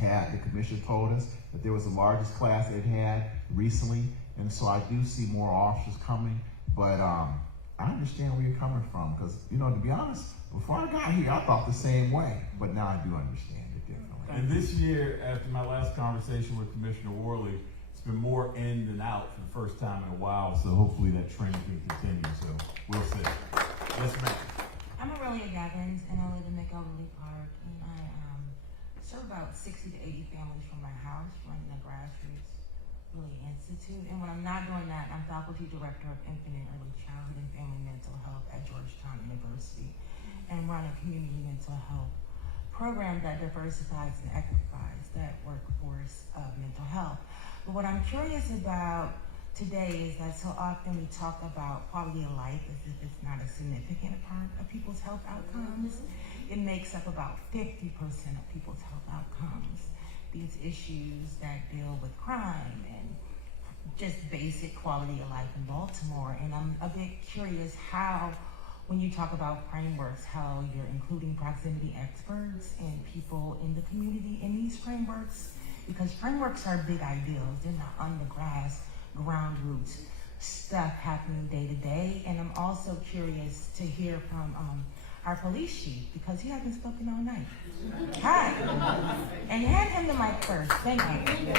The commissioner told us that there was the largest class they've had recently, and so I do see more officers coming, but I understand where you're coming from, because, you know, to be honest, before I got here, I thought the same way, but now I do understand it differently. And this year, after my last conversation with Commissioner Worley, it's been more in than out for the first time in a while, so hopefully that trend can continue, so we'll see. Yes, ma'am. I'm Aurelia Gavins, and I live in McElderly Park, and I serve about 60 to 80 families from my house, running the Grassroots Really Institute. And when I'm not doing that, I'm faculty director of infant and early childhood and family mental health at Georgetown University, and run a community mental health program that diversifies and equifies that workforce of mental health. But what I'm curious about today is that so often we talk about quality of life as if it's not a significant part of people's health outcomes. It makes up about 50% of people's health outcomes. These issues that deal with crime and just basic quality of life in Baltimore. And I'm a bit curious how, when you talk about frameworks, how you're including proximity experts and people in the community in these frameworks, because frameworks are big ideals. They're not on the grass, ground roots stuff happening day to day. And I'm also curious to hear from our police chief, because he hasn't spoken all night. Hi. And hand him the mic first. Thank you.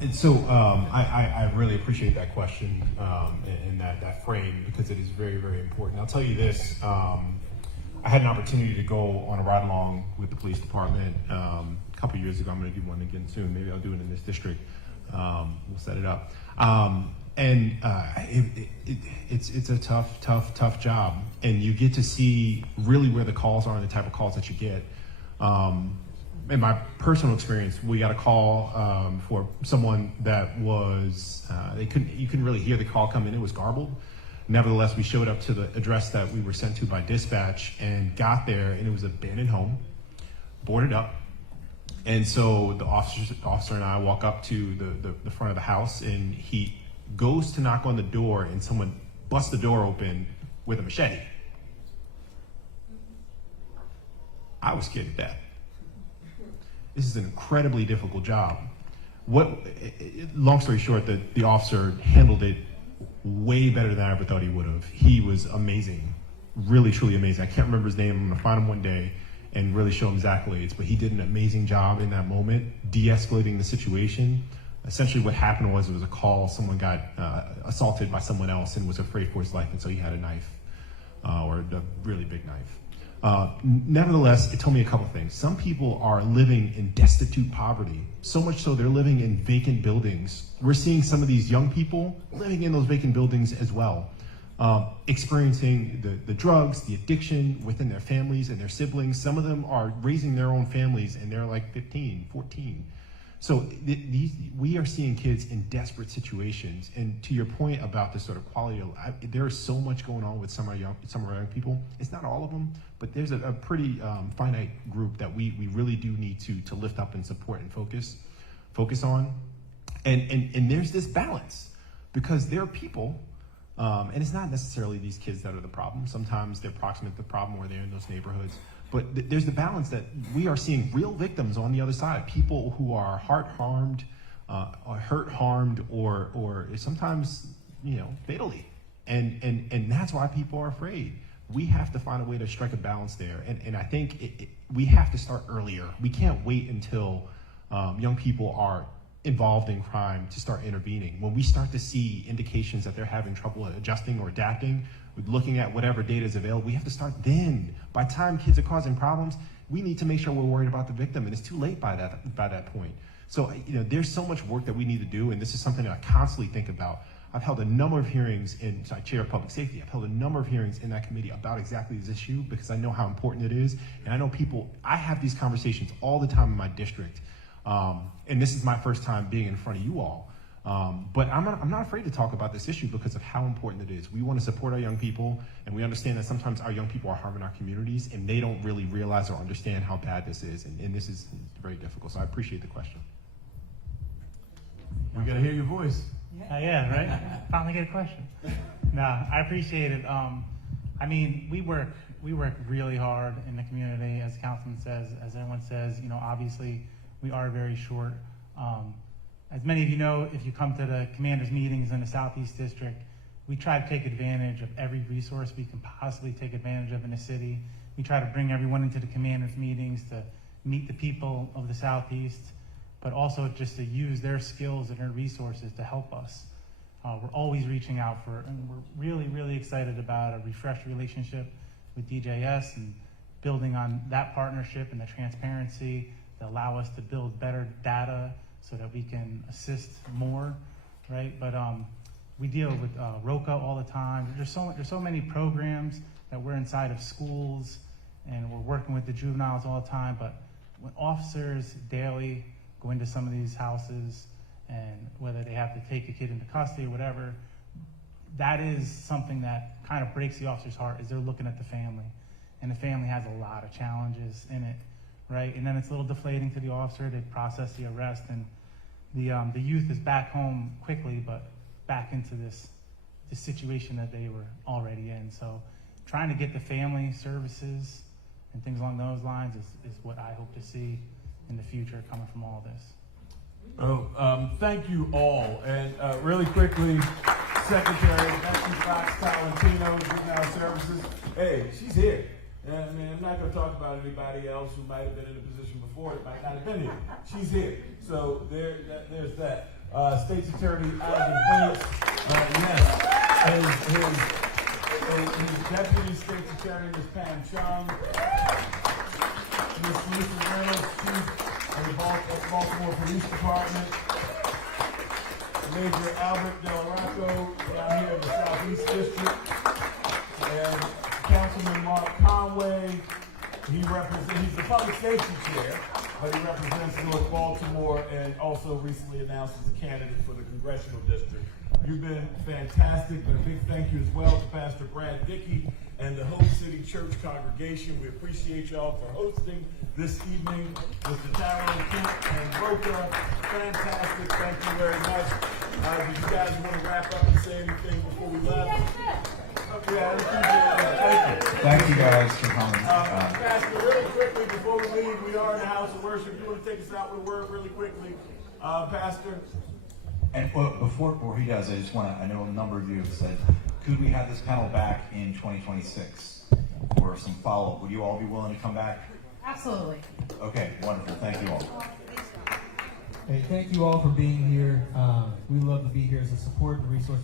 And so I really appreciate that question and that frame, because it is very, very important. I'll tell you this, I had an opportunity to go on a ride along with the police department a couple years ago. I'm going to do one again soon. Maybe I'll do it in this district. We'll set it up. It's a tough job. And you get to see really where the calls are and the type of calls that you get. In my personal experience, we got a call for someone that was, you couldn't really hear the call come in. It was garbled. Nevertheless, we showed up to the address that we were sent to by dispatch and got there, and it was an abandoned home, boarded up. And so the officer and I walk up to the front of the house, and he goes to knock on the door, and someone busts the door open with a machete. I was scared to death. This is an incredibly difficult job. Long story short, the officer handled it way better than I ever thought he would have. He was amazing, really, truly amazing. I can't remember his name. I'm gonna find him one day and really show him his accolades, but he did an amazing job in that moment, de-escalating the situation. Essentially what happened was, it was a call, someone got assaulted by someone else and was afraid for his life, and so he had a knife, or a really big knife. Nevertheless, it told me a couple things. Some people are living in destitute poverty, so much so they're living in vacant buildings. We're seeing some of these young people living in those vacant buildings as well, experiencing the drugs, the addiction within their families and their siblings. Some of them are raising their own families and they're like 15, 14. So we are seeing kids in desperate situations. And to your point about the sort of quality of life, there is so much going on with some of our young people. It's not all of them, but there's a pretty finite group that we really do need to lift up and support and focus on. And there's this balance, because there are people, and it's not necessarily these kids that are the problem. Sometimes they're proximate to the problem or they're in those neighborhoods. But there's the balance that we are seeing real victims on the other side, people who are heart harmed, or hurt harmed, or sometimes, fatally. And that's why people are afraid. We have to find a way to strike a balance there. And I think we have to start earlier. We can't wait until young people are involved in crime to start intervening. When we start to see indications that they're having trouble adjusting or adapting, with looking at whatever data is available, we have to start then. By the time kids are causing problems, we need to make sure we're worried about the victim, and it's too late by that point. So there's so much work that we need to do, and this is something that I constantly think about. I've held a number of hearings so I chair public safety. I've held a number of hearings in that committee about exactly this issue, because I know how important it is, and I know I have these conversations all the time in my district, and this is my first time being in front of you all. But I'm not afraid to talk about this issue because of how important it is. We want to support our young people, and we understand that sometimes our young people are harming our communities, and they don't really realize or understand how bad this is, and this is very difficult. So I appreciate the question. We got to hear your voice. Yeah, right? Finally get a question. No, I appreciate it. I mean, we work really hard in the community, as Councilman says, as everyone says. Obviously, we are very short. As many of you know, if you come to the commanders' meetings in the Southeast District, we try to take advantage of every resource we can possibly take advantage of in the city. We try to bring everyone into the commanders' meetings to meet the people of the Southeast, but also just to use their skills and their resources to help us. We're always reaching out and we're really, really excited about a refreshed relationship with DJS and building on that partnership and the transparency that allow us to build better data so that we can assist more, right? But we deal with ROCA all the time. There's so many programs that we're inside of schools, and we're working with the juveniles all the time. But when officers daily go into some of these houses, and whether they have to take a kid into custody or whatever, that is something that kind of breaks the officer's heart, is they're looking at the family, and the family has a lot of challenges in it, right? And then it's a little deflating to the officer to process the arrest, and the youth is back home quickly, but back into this situation that they were already in. So trying to get the family services and things along those lines is what I hope to see in the future coming from all this. Oh, thank you all. And really quickly, Secretary Becky Fox Talentino, Juvenile Services. Hey, she's here. And I mean, I'm not going to talk about anybody else who might have been in a position before that might not have been here. She's here. So there's that. State's Attorney Alvin Bates, his Deputy State's Attorney, Ms. Pam Chung, Ms. Lisa Reynolds, Chief of the Baltimore Police Department, Major Albert Del Rocco, down here in the Southeast District, and Councilman Mark Conway. He's the public safety chair, but he represents North Baltimore and also recently announced as a candidate for the congressional district. You've been fantastic, but a big thank you as well to Pastor Brad Dickey and the Hope City Church congregation. We appreciate y'all for hosting this evening. Mr. Tyrone Kent and Roka, fantastic. Thank you very much. Do you guys want to wrap up and say anything before we left? Thank you guys for coming. Pastor, really quickly before we leave, we are in the house of worship. You want to take us out with a word really quickly, Pastor? And before he does, I know a number of you have said, could we have this panel back in 2026 for some follow-up? Would you all be willing to come back? Absolutely. Okay, wonderful. Thank you all. Hey, thank you all for being here. We love to be here as a support and resource.